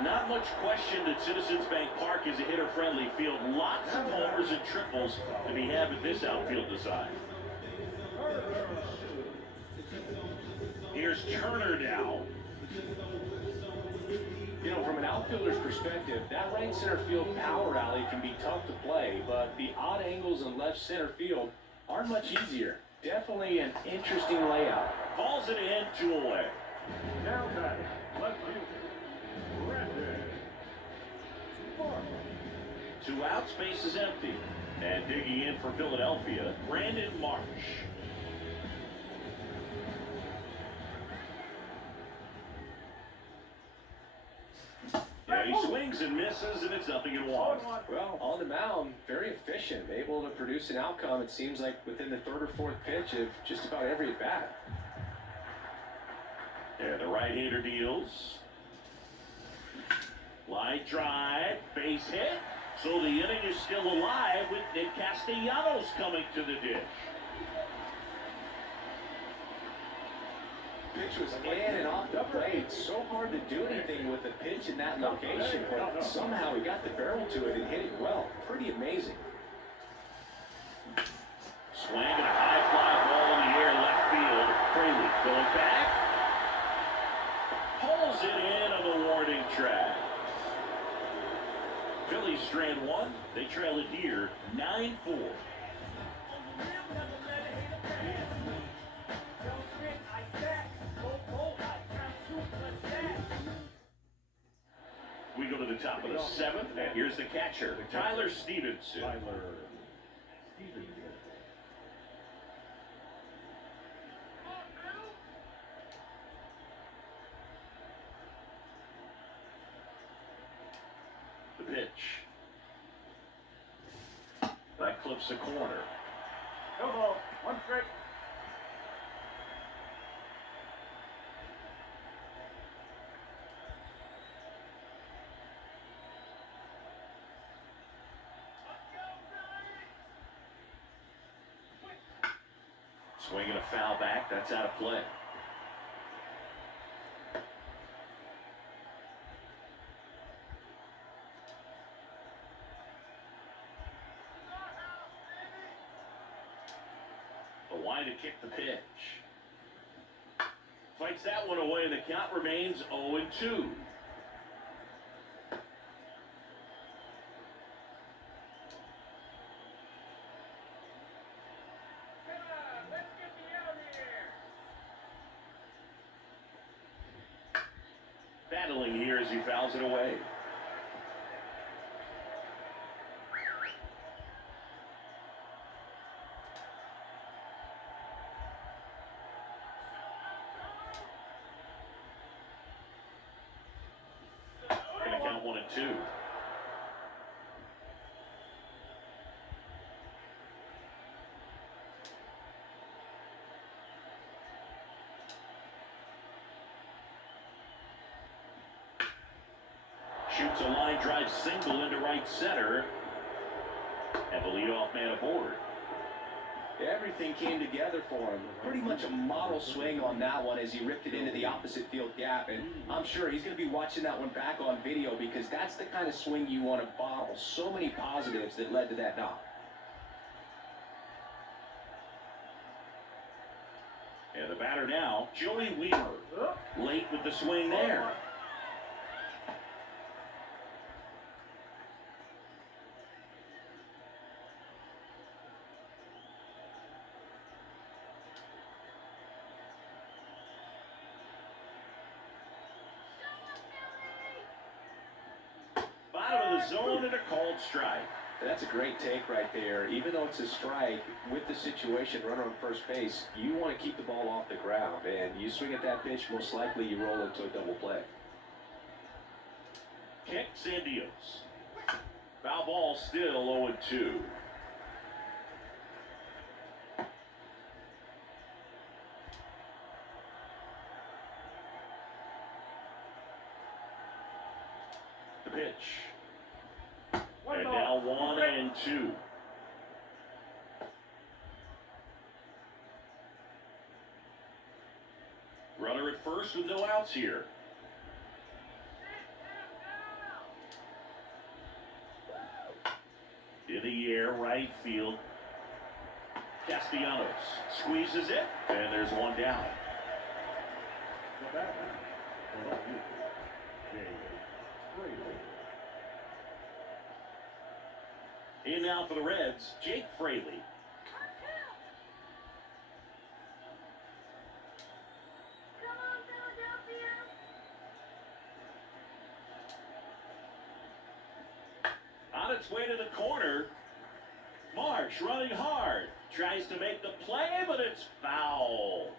Not much question that Citizens Bank Park is a hitter-friendly field. Lots of homers and triples to be had with this outfield design. Here's Turner now. You know, from an outfielder's perspective, that right center field power alley can be tough to play, but the odd angles in left center field aren't much easier. Definitely an interesting layout. Calls it in, 2 away. Now batting, left fielder, Brandon Marsh. 2 out, space is empty. And digging in for Philadelphia, Brandon Marsh. Yeah, he swings and misses, and it's 0-1. Well, on the mound, very efficient, able to produce an outcome, it seems like, within the 3rd or 4th pitch of just about every at-bat. Yeah, the right-hander deals. Line drive, base hit. So the inning is still alive with Nick Castellanos coming to the dish. Pitch was in and off the plate. So hard to do anything with a pitch in that location, but somehow he got the barrel to it and hit it well. Pretty amazing. Swing and a high fly ball in the air, left field. Fraley going back. Pulls it in on the warning track. Phillies strand 1. They trail it here 9-4. We go to the top of the 7th, and here's the catcher, Tyler Stevenson. The pitch. That clips the corner. No ball, 1 strike. Swinging a foul back. That's out of play. The line to kick the pitch. Fights that one away, and the count remains 0-2. Battling here as he fouls it away. Gonna count 1-2. Shoots a line drive single into right center. And the leadoff man aboard. Everything came together for him. Pretty much a model swing on that one as he ripped it into the opposite field gap. And I'm sure he's going to be watching that one back on video because that's the kind of swing you want to bottle. So many positives that led to that knock. And the batter now, Joey Weaver. Late with the swing there. Bottom of the zone and a called strike. That's a great take right there. Even though it's a strike, with the situation, runner on first base, you want to keep the ball off the ground. And you swing at that pitch, most likely you roll into a double play. Kicks and deals. Foul ball still 0-2. The pitch. And now 1-2. Runner at first with no outs here. In the air, right field. Castellanos squeezes it, and there's one down. In now for the Reds, Jake Fraley. On its way to the corner. Marsh running hard. Tries to make the play, but it's foul.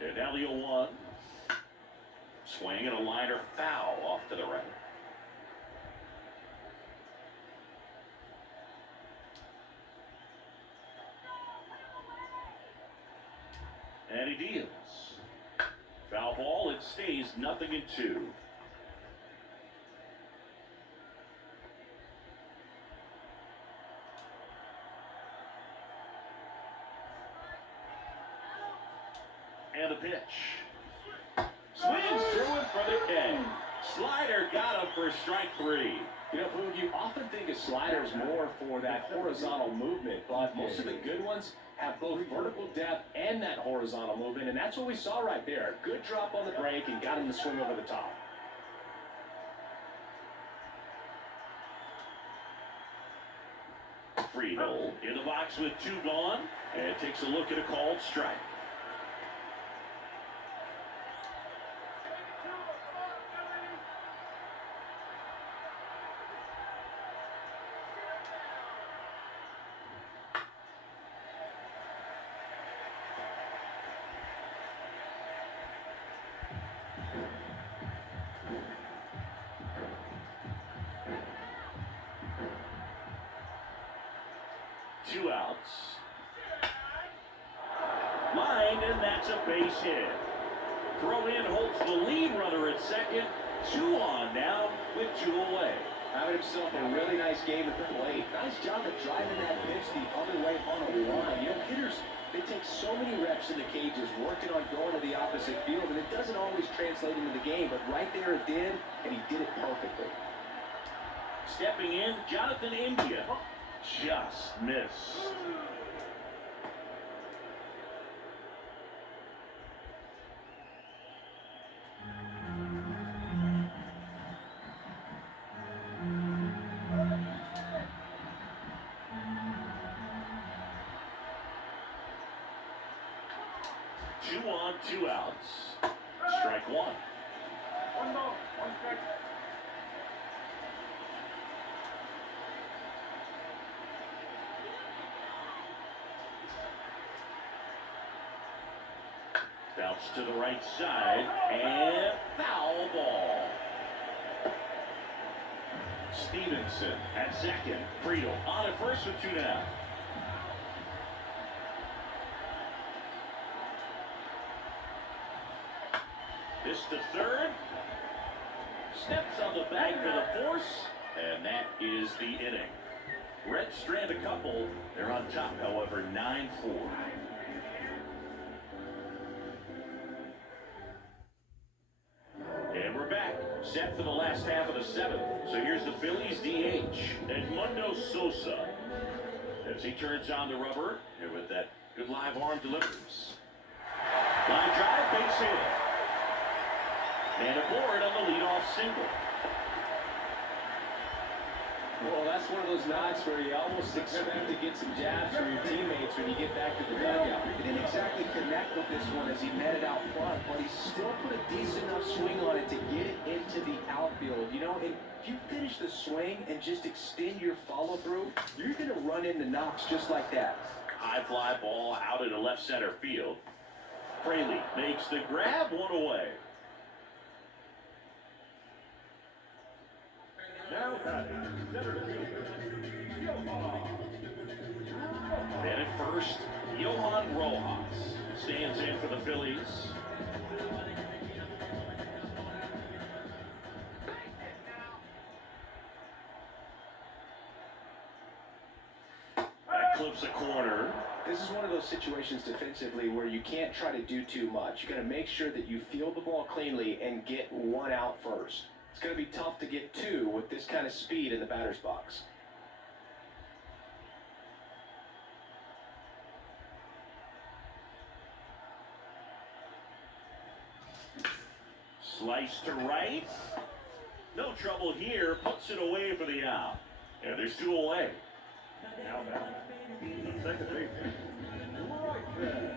And now the 0-1. Swing and a liner foul off to the right. And he deals. Foul ball, it stays 0-2. And the pitch. Swings through it for the K. Slider got him for strike 3. You know, Boog, you often think of sliders more for that horizontal movement, but most of the good ones have both vertical depth and that horizontal movement, and that's what we saw right there. Good drop on the break and got him to swing over the top. Friedel in the box with 2 gone, and takes a look at a called strike. Two outs. Line, and that's a base hit. Throw in holds the lead runner at second. 2 on now with 2 away. Having himself a really nice game at the plate. Nice job of driving that pitch the other way on a line. You know, hitters, they take so many reps in the cages working on going to the opposite field, and it doesn't always translate into the game, but right there it did, and he did it perfectly. Stepping in, Jonathan India. Just missed. Two on, 2 outs. Strike 1. 1 ball, 1 strike. Bounce to the right side, and foul ball. Stevenson at second. Friedel on at first with 2 down. This to third. Steps on the bag for the force, and that is the inning. Reds strand a couple. They're on top, however, 9-4. And we're back, set for the last half of the 7th. So here's the Phillies DH, Edmundo Sosa. As he turns on the rubber, and with that good live arm delivers. Line drive, base hit. And aboard on the leadoff single. Well, that's one of those nights where you almost expect to get some jabs from your teammates when you get back to the dugout. He didn't exactly connect with this one as he met it out front, but he still put a decent enough swing on it to get it into the outfield. You know, if you finish the swing and just extend your follow-through, you're going to run into knocks just like that. High fly ball out into left center field. Fraley makes the grab, 1 away. Now batting, center fielder, Johan. And at first, Johan Rojas stands in for the Phillies. That clips a corner. This is one of those situations defensively where you can't try to do too much. You got to make sure that you field the ball cleanly and get 1 out first. It's going to be tough to get 2 with this kind of speed in the batter's box. Slice to right. No trouble here. Puts it away for the out. And there's 2 away. Now batting, the second baseman, right there.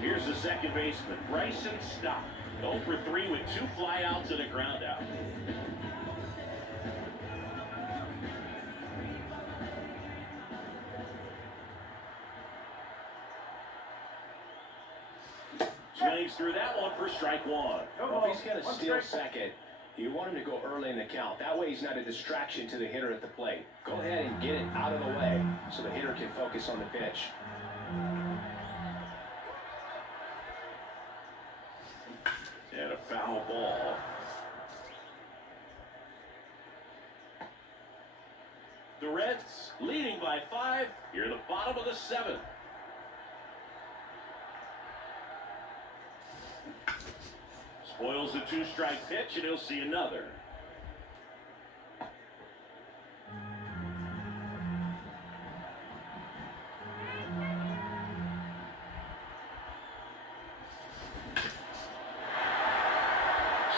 Here's the second baseman, Bryson Stott. 0 for 3 with 2 flyouts and a ground out. Swings through that one for strike 1. Well, if he's going to steal second, you want him to go early in the count. That way he's not a distraction to the hitter at the plate. Go ahead and get it out of the way so the hitter can focus on the pitch. And a foul ball. The Reds leading by 5 here in the bottom of the 7th. Spoils the 2-strike pitch, and he'll see another.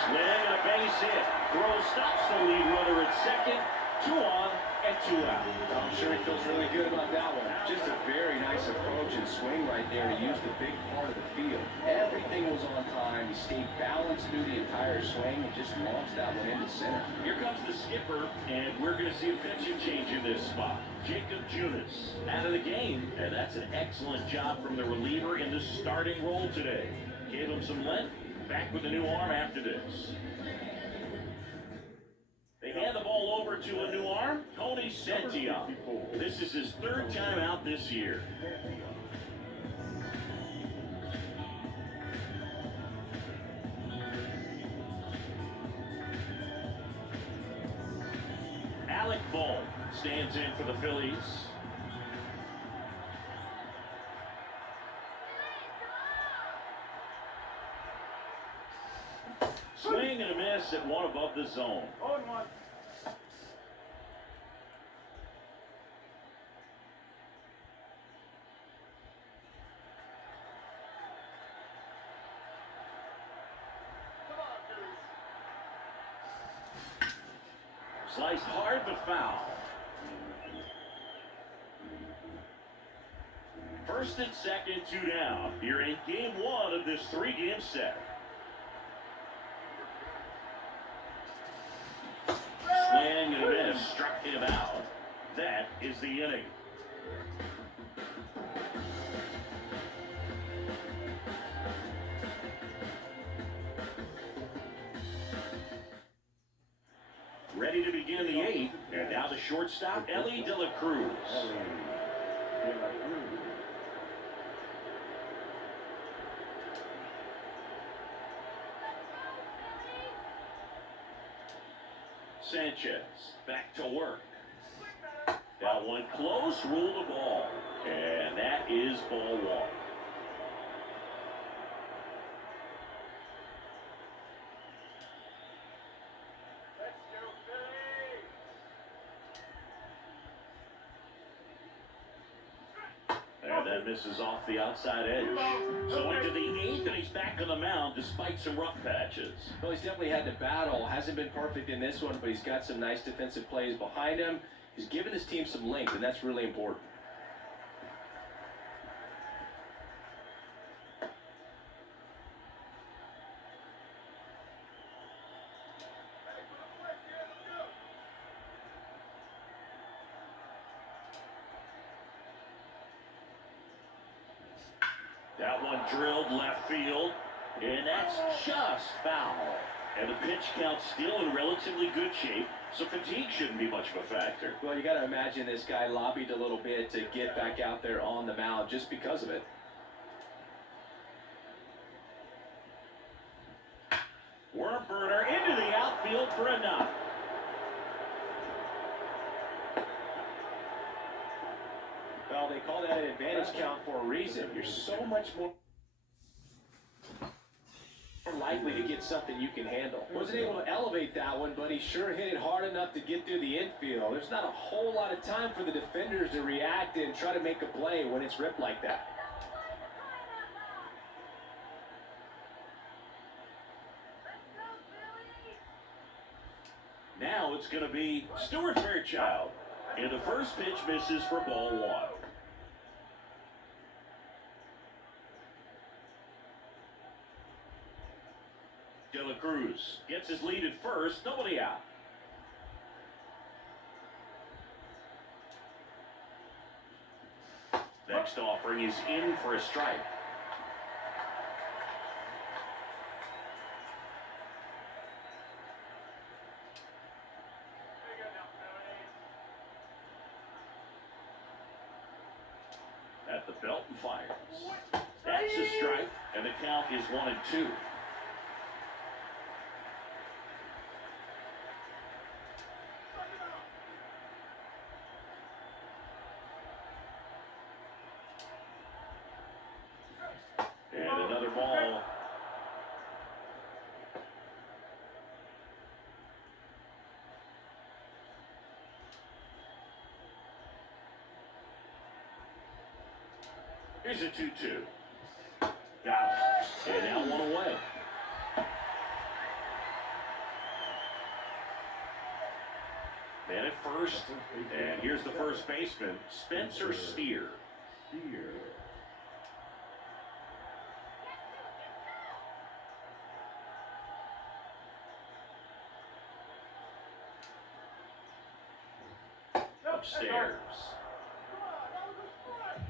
Swing and a base hit. Throw stops the lead runner at second. 2 on and 2 out. I'm sure he feels really good about that one. Just a very nice approach and swing right there to use the big part of the field. Everything was on time. He stayed balanced through the entire swing and just launched that one into center. Here comes the skipper, and we're going to see a pitching change in this spot. Jacob Junis out of the game, and that's an excellent job from the reliever in the starting role today. Gave him some length. Back with a new arm after this. They hand the ball over to a new arm, Tony Santiago. This is his 3rd time out this year. stands in for the Phillies. Swing and a miss at one above the zone. 0-1. Sliced hard but foul. First and second, 2 down. You're in game 1 of this 3-game set. Swing and a miss, struck him out. That is the inning. Ready to begin the 8th, and now the shortstop, Ellie De La Cruz. Sanchez back to work. That one close, ruled a ball, and that is ball 1. And that misses off the outside edge. So into the 8th, and he's back on the mound despite some rough patches. Well, he's definitely had to battle. Hasn't been perfect in this one, but he's got some nice defensive plays behind him. He's given his team some length, and that's really important. That one drilled left field, and that's just foul. And the pitch count still in relatively good shape, so fatigue shouldn't be much of a factor. Well, you got to imagine this guy lobbied a little bit to get back out there on the mound just because of it. Worm burner into the outfield for a knock. Well, they call that an advantage count for a reason. You're so much more likely to get something you can handle. Wasn't able to elevate that one, but he sure hit it hard enough to get through the infield. There's not a whole lot of time for the defenders to react and try to make a play when it's ripped like that. Now it's going to be Stuart Fairchild. And the first pitch misses for ball 1. De La Cruz gets his lead at first, nobody out. Next offering is in for a strike. At the belt and fires. That's a strike, and the count is 1-2. And another ball. Here's a 2-2. Got it. And now one away. Man at first. And here's the first baseman, Spencer Steer. Upstairs.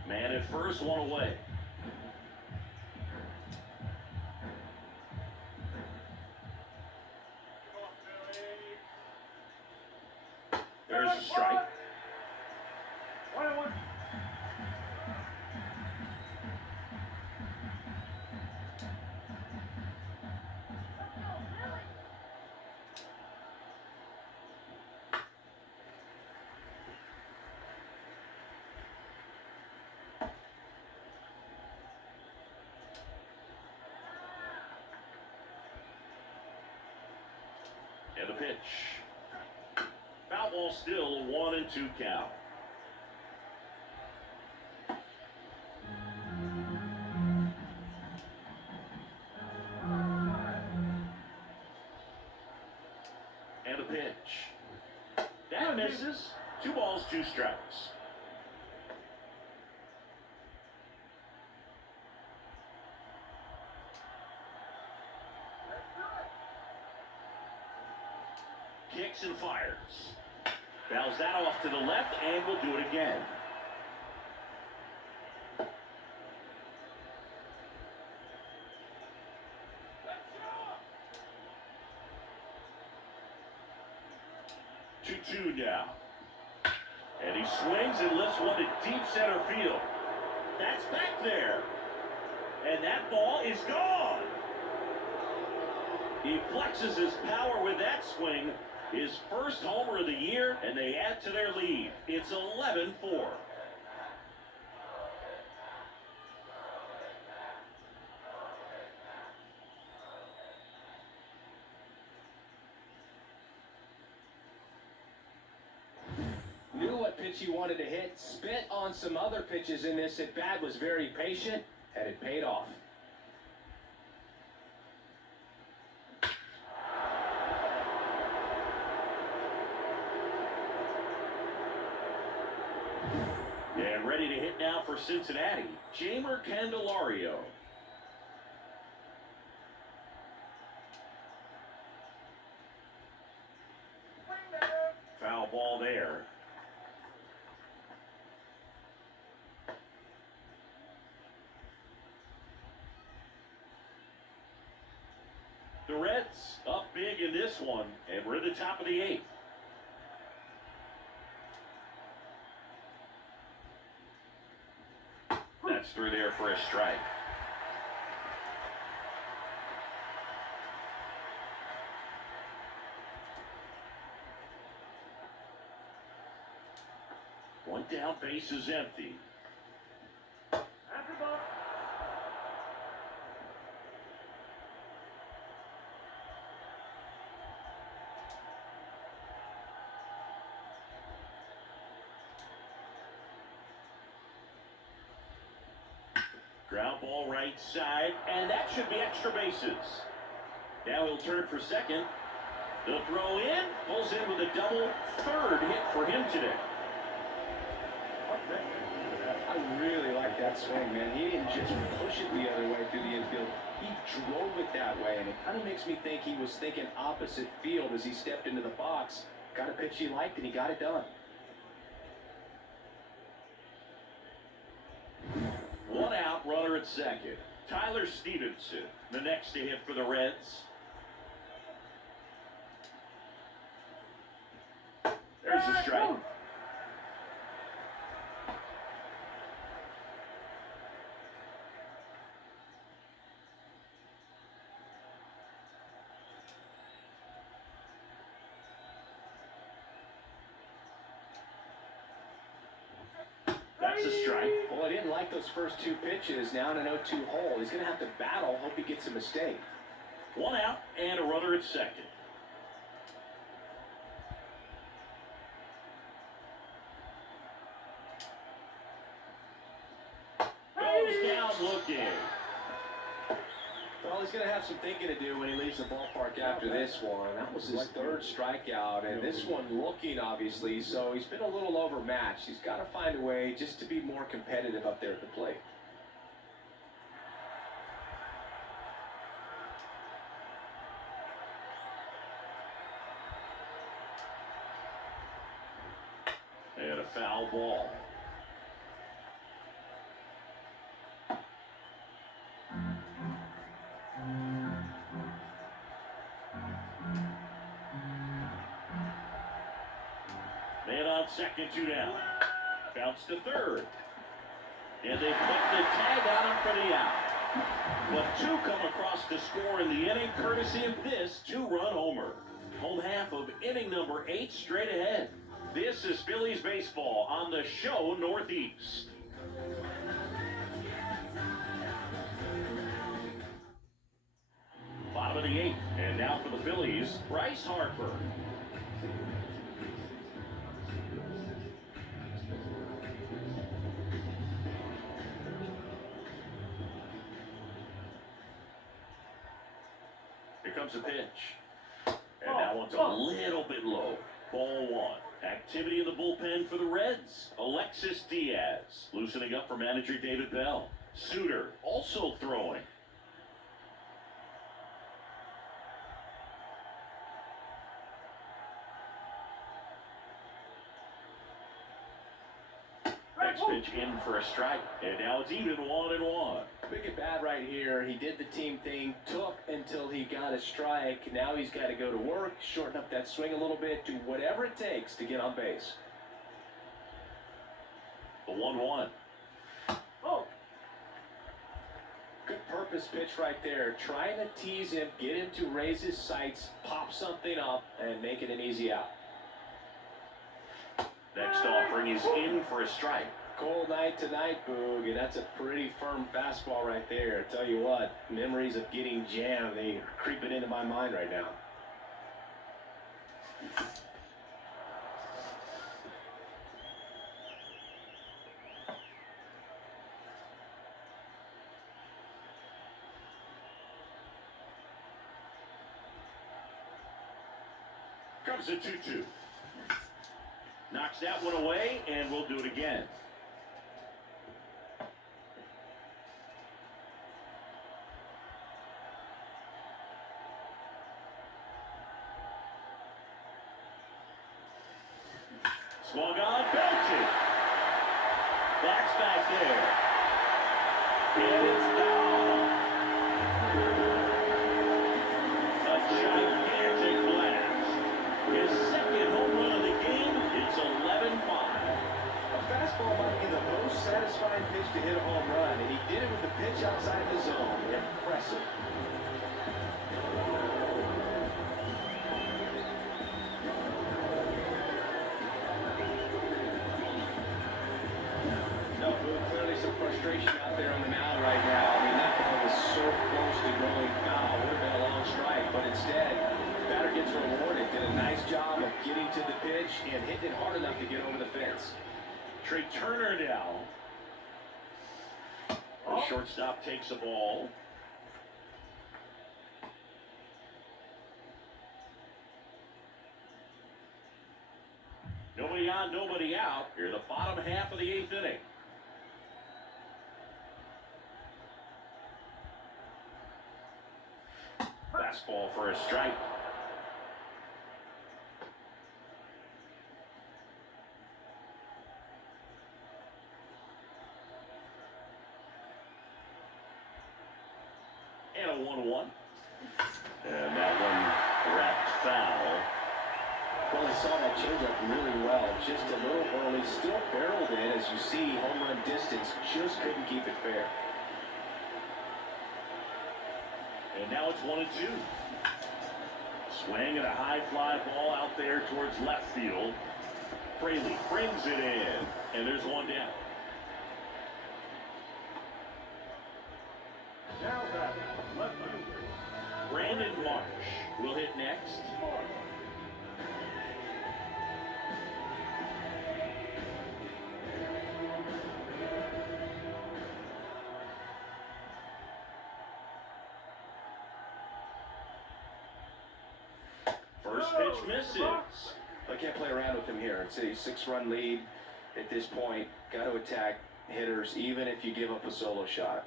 Man at first, one away. There's a strike. 1-1. And the pitch. Foul ball still 1-2 count. And a pitch. That misses. 2 balls, 2 strikes. Kicks and fires. Fouls that off to the left and will do it again. Two now. And he swings and lifts one to deep center field. That's back there. And that ball is gone. He flexes his power with that swing. His first homer of the year, and they add to their lead. It's 11-4. Knew what pitch he wanted to hit, spit on some other pitches in this at bat, was very patient, and it paid off. And ready to hit now for Cincinnati, Jamer Candelario. Foul ball there. The Reds up big in this one, and we're at the top of the 8th. That's through there for a strike. One down, base is empty. Ground ball right side, and that should be extra bases. Now he'll turn for second. The throw in, pulls in with a double, third hit for him today. I really like that swing, man. He didn't just push it the other way through the infield. He drove it that way, and it kind of makes me think he was thinking opposite field as he stepped into the box. Got a pitch he liked, and he got it done. One out, runner at second. Tyler Stevenson, the next to hit for the Reds. There's a strike. That's a strike. Well, I didn't like those first 2 pitches. Now in an 0-2 hole. He's going to have to battle. Hope he gets a mistake. One out and a runner at second. Goes down looking. Well, he's going to have some thinking to do when he leaves the ballpark after this one. That was his 3rd strikeout, and this one looking, obviously, so he's been a little overmatched. He's got to find a way just to be more competitive up there at the plate. And a foul ball. Man on second, 2 down. Bounce to third. And they put the tag on him for the out. But 2 come across to score in the inning, courtesy of this 2-run homer. Home half of inning number 8 straight ahead. This is Phillies baseball on the show Northeast. Bottom of the 8th, and now now for the Phillies, Bryce Harper. Here comes a pitch. And that one's a little bit low. Ball one. Activity in the bullpen for the Reds. Alexis Diaz loosening up for manager David Bell. Suter also throwing. Next pitch in for a strike. And now it's even 1-1. Big and bad right here. He did the team thing, took until he got a strike. Now he's got to go to work, shorten up that swing a little bit, do whatever it takes to get on base. The 1-1. Good purpose pitch right there. Trying to tease him, get him to raise his sights, pop something up, and make it an easy out. Next offering is in for a strike. Cold night tonight, Boog, and that's a pretty firm fastball right there. I tell you what, memories of getting jammed, they are creeping into my mind right now. Comes a 2-2. Knocks that one away, and we'll do it again. Swung on, belted. That's back there. And it's down. A gigantic blast. His second home run of the game. It's 11-5. A fastball might be the most satisfying pitch to hit a home run, and he did it with the pitch outside the zone. Impressive. No, clearly some frustration out there on the mound right now. I mean, that ball was so close to going foul. Would have been a long strike, but instead, batter gets rewarded. Did a nice job of getting to the pitch and hitting it hard enough to get over the fence. Trey Turner now. The shortstop takes the ball. Nobody on, nobody out. Here in the bottom half of the 8th inning. Fastball for a strike. And a 1-1. And that one wrapped foul. Well, he saw that changeup really well. Just a little early. Still barreled in. As you see, home run distance. Just couldn't keep it fair. And now it's 1-2. Swing and a high fly ball out there towards left field. Fraley brings it in. And there's one down. Now that left fielder. Brandon Marsh will hit next. First pitch misses. I can't play around with him here. It's a 6-run lead at this point. Got to attack hitters even if you give up a solo shot.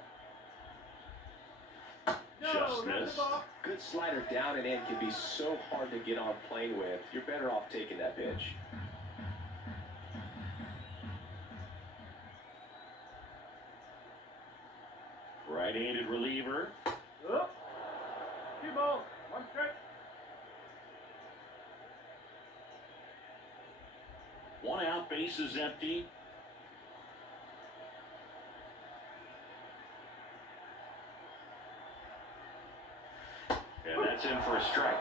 Just missed. Good slider down and in can be so hard to get on plane with. You're better off taking that pitch. Right-handed reliever. Two balls, one strike. One out, base is empty. And that's in for a strike.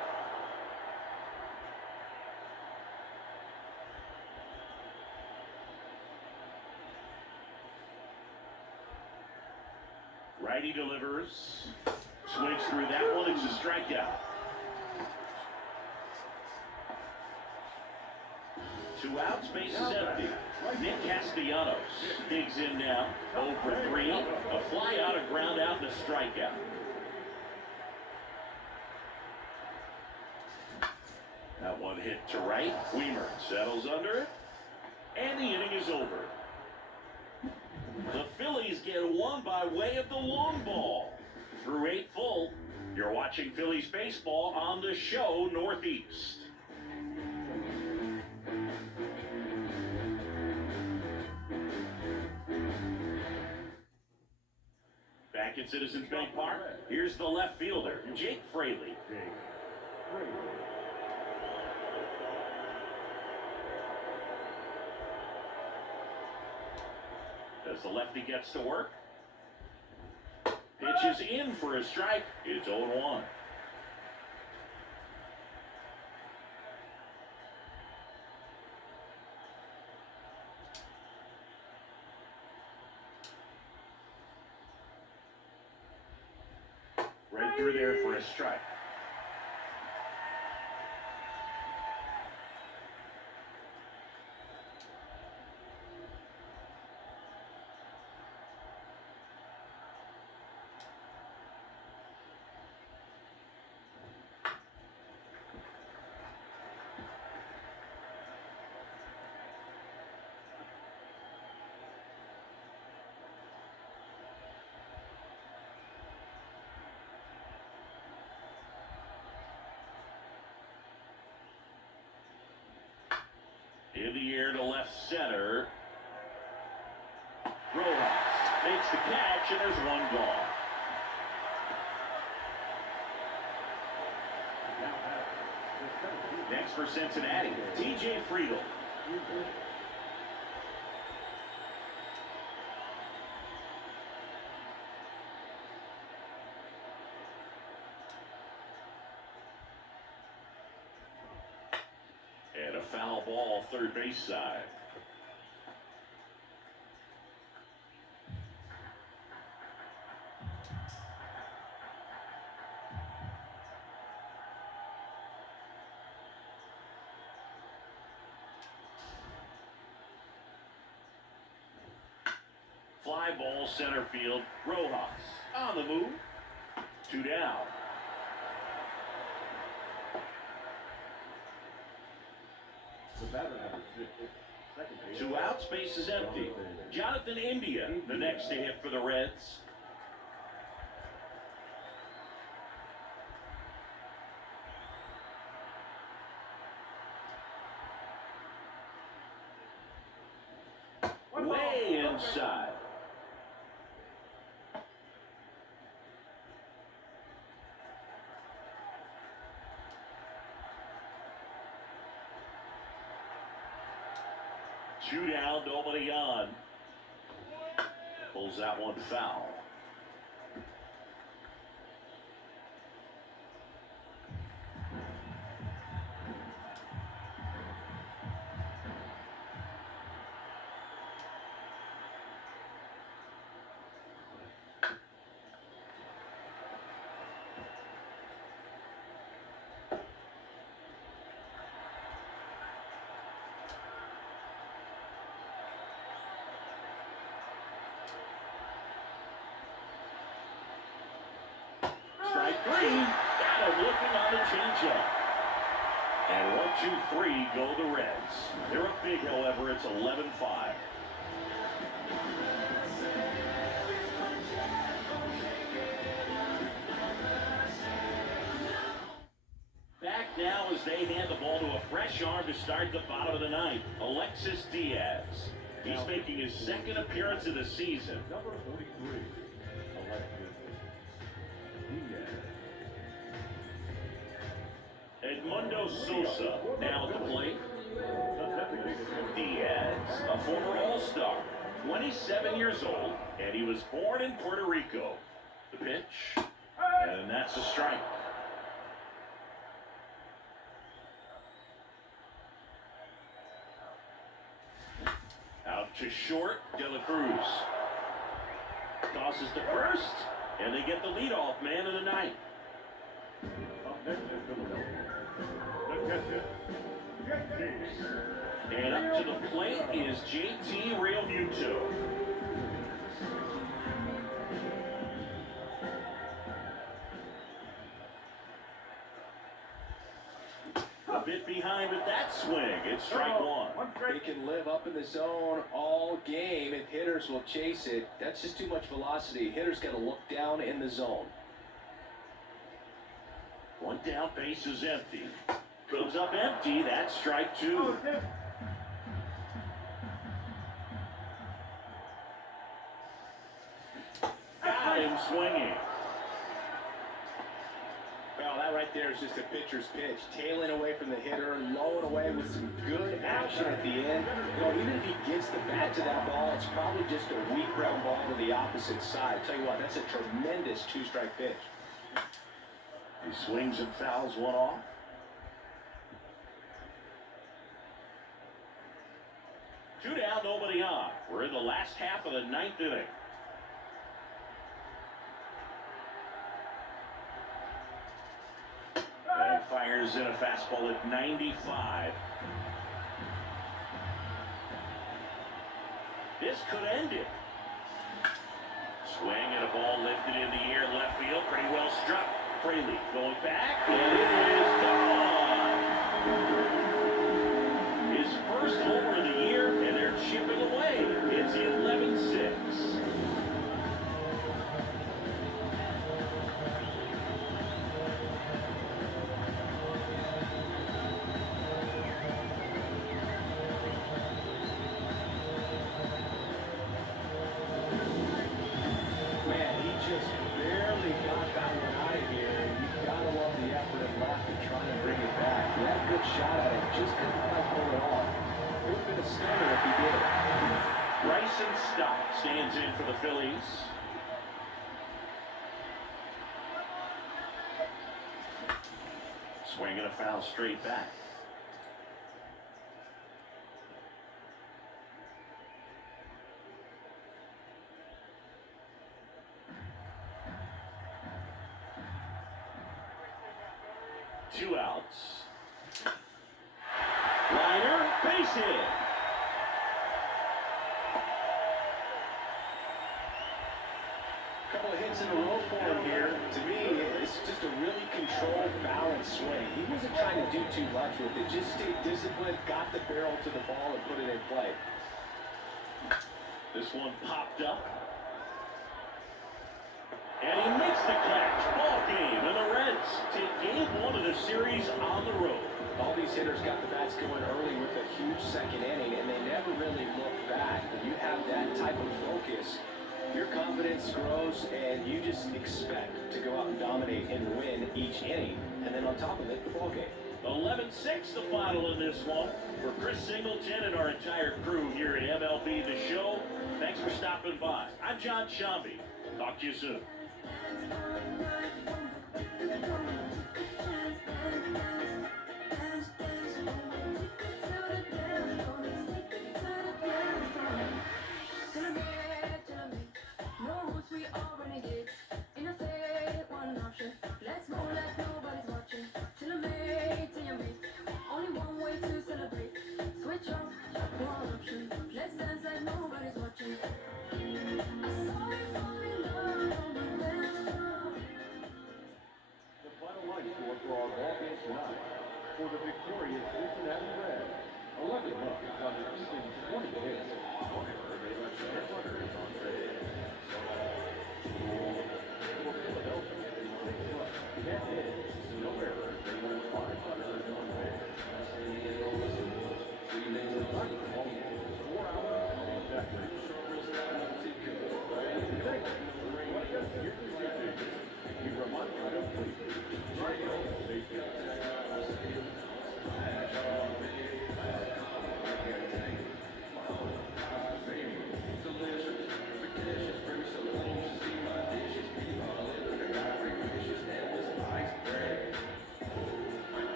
Righty delivers. Swings through that one. It's a strikeout. Two outs, bases empty. Nick Castellanos digs in now. 0 for 3. A fly out, a ground out, and a strikeout. That one hit to right. Weimer settles under it. And the inning is over. The Phillies get one by way of the long ball. Through 8 full, you're watching Phillies baseball on the show Northeast. Back at Citizens Bank Park, here's the left fielder, Jake Fraley. As the lefty gets to work, pitches in for a strike. It's 0-1. Right through there for a strike. In the air to left center. Rojas makes the catch, and there's one gone. Next for Cincinnati, TJ Friedel. And a foul ball, third base side. Fly ball, center field. Rojas on the move. 2 down. Two outs, base is empty. Jonathan India, the next to hit for the Reds. Way inside. Two down, nobody on. Pulls that one foul. Strike 3. Got him looking on the changeup. And 1, 2, 3 go the Reds. They're up big, however. It's 11-5. Back now as they hand the ball to a fresh arm to start the bottom of the ninth, Alexis Diaz. He's making his second appearance of the season. Number 43, Alexis Diaz. Edmundo Sosa now at the plate. Diaz, a former All-Star, 27 years old, and he was born in Puerto Rico. The pitch, and that's a strike. Out to short, De La Cruz. Tosses to first, and they get the leadoff man of the night. Up next is Philadelphia. The catcher, And up to the plate is JT Realmuto. A bit behind with that swing. It's strike one. He can live up in the zone all game if hitters will chase it. That's just too much velocity. Hitters got to look down in the zone. One down, base is empty. Goes up empty. That's strike two. Got him swinging. Well, that right there is just a pitcher's pitch. Tailing away from the hitter, lowing away with some good action at the end. You know, even if he gets the bat to that ball, it's probably just a weak ground ball to the opposite side. Tell you what, that's a tremendous two-strike pitch. He swings and fouls one off. Two down, nobody on. We're in the last half of the ninth inning. And fires in a fastball at 95. This could end it. Swing and a ball lifted in the air, left field, pretty well struck. Fraley going back, and it is gone. His first homer of the year, and they're chipping away. It's 11-6. Shot at it, just couldn't quite pull it off. It would have been a stunner if he did. Bryson Stott stands in for the Phillies. Swinging a foul straight back. Two outs. Liner, base hit. Couple of hits in a row for him here. To me, it's just a really controlled, balanced swing. He wasn't trying to do too much with it. Just stayed disciplined, got the barrel to the ball, and put it in play. This one popped up. And he makes the catch. Ball game, and the Reds take game one of the series on the road. All these hitters got the bats going early with a huge second inning, and they never really look back. When you have that type of focus, your confidence grows, and you just expect to go out and dominate and win each inning. And then on top of it, the ball game. 11-6 the final in this one. For Chris Singleton and our entire crew here at MLB The Show, thanks for stopping by. I'm John Shambi. Talk to you soon.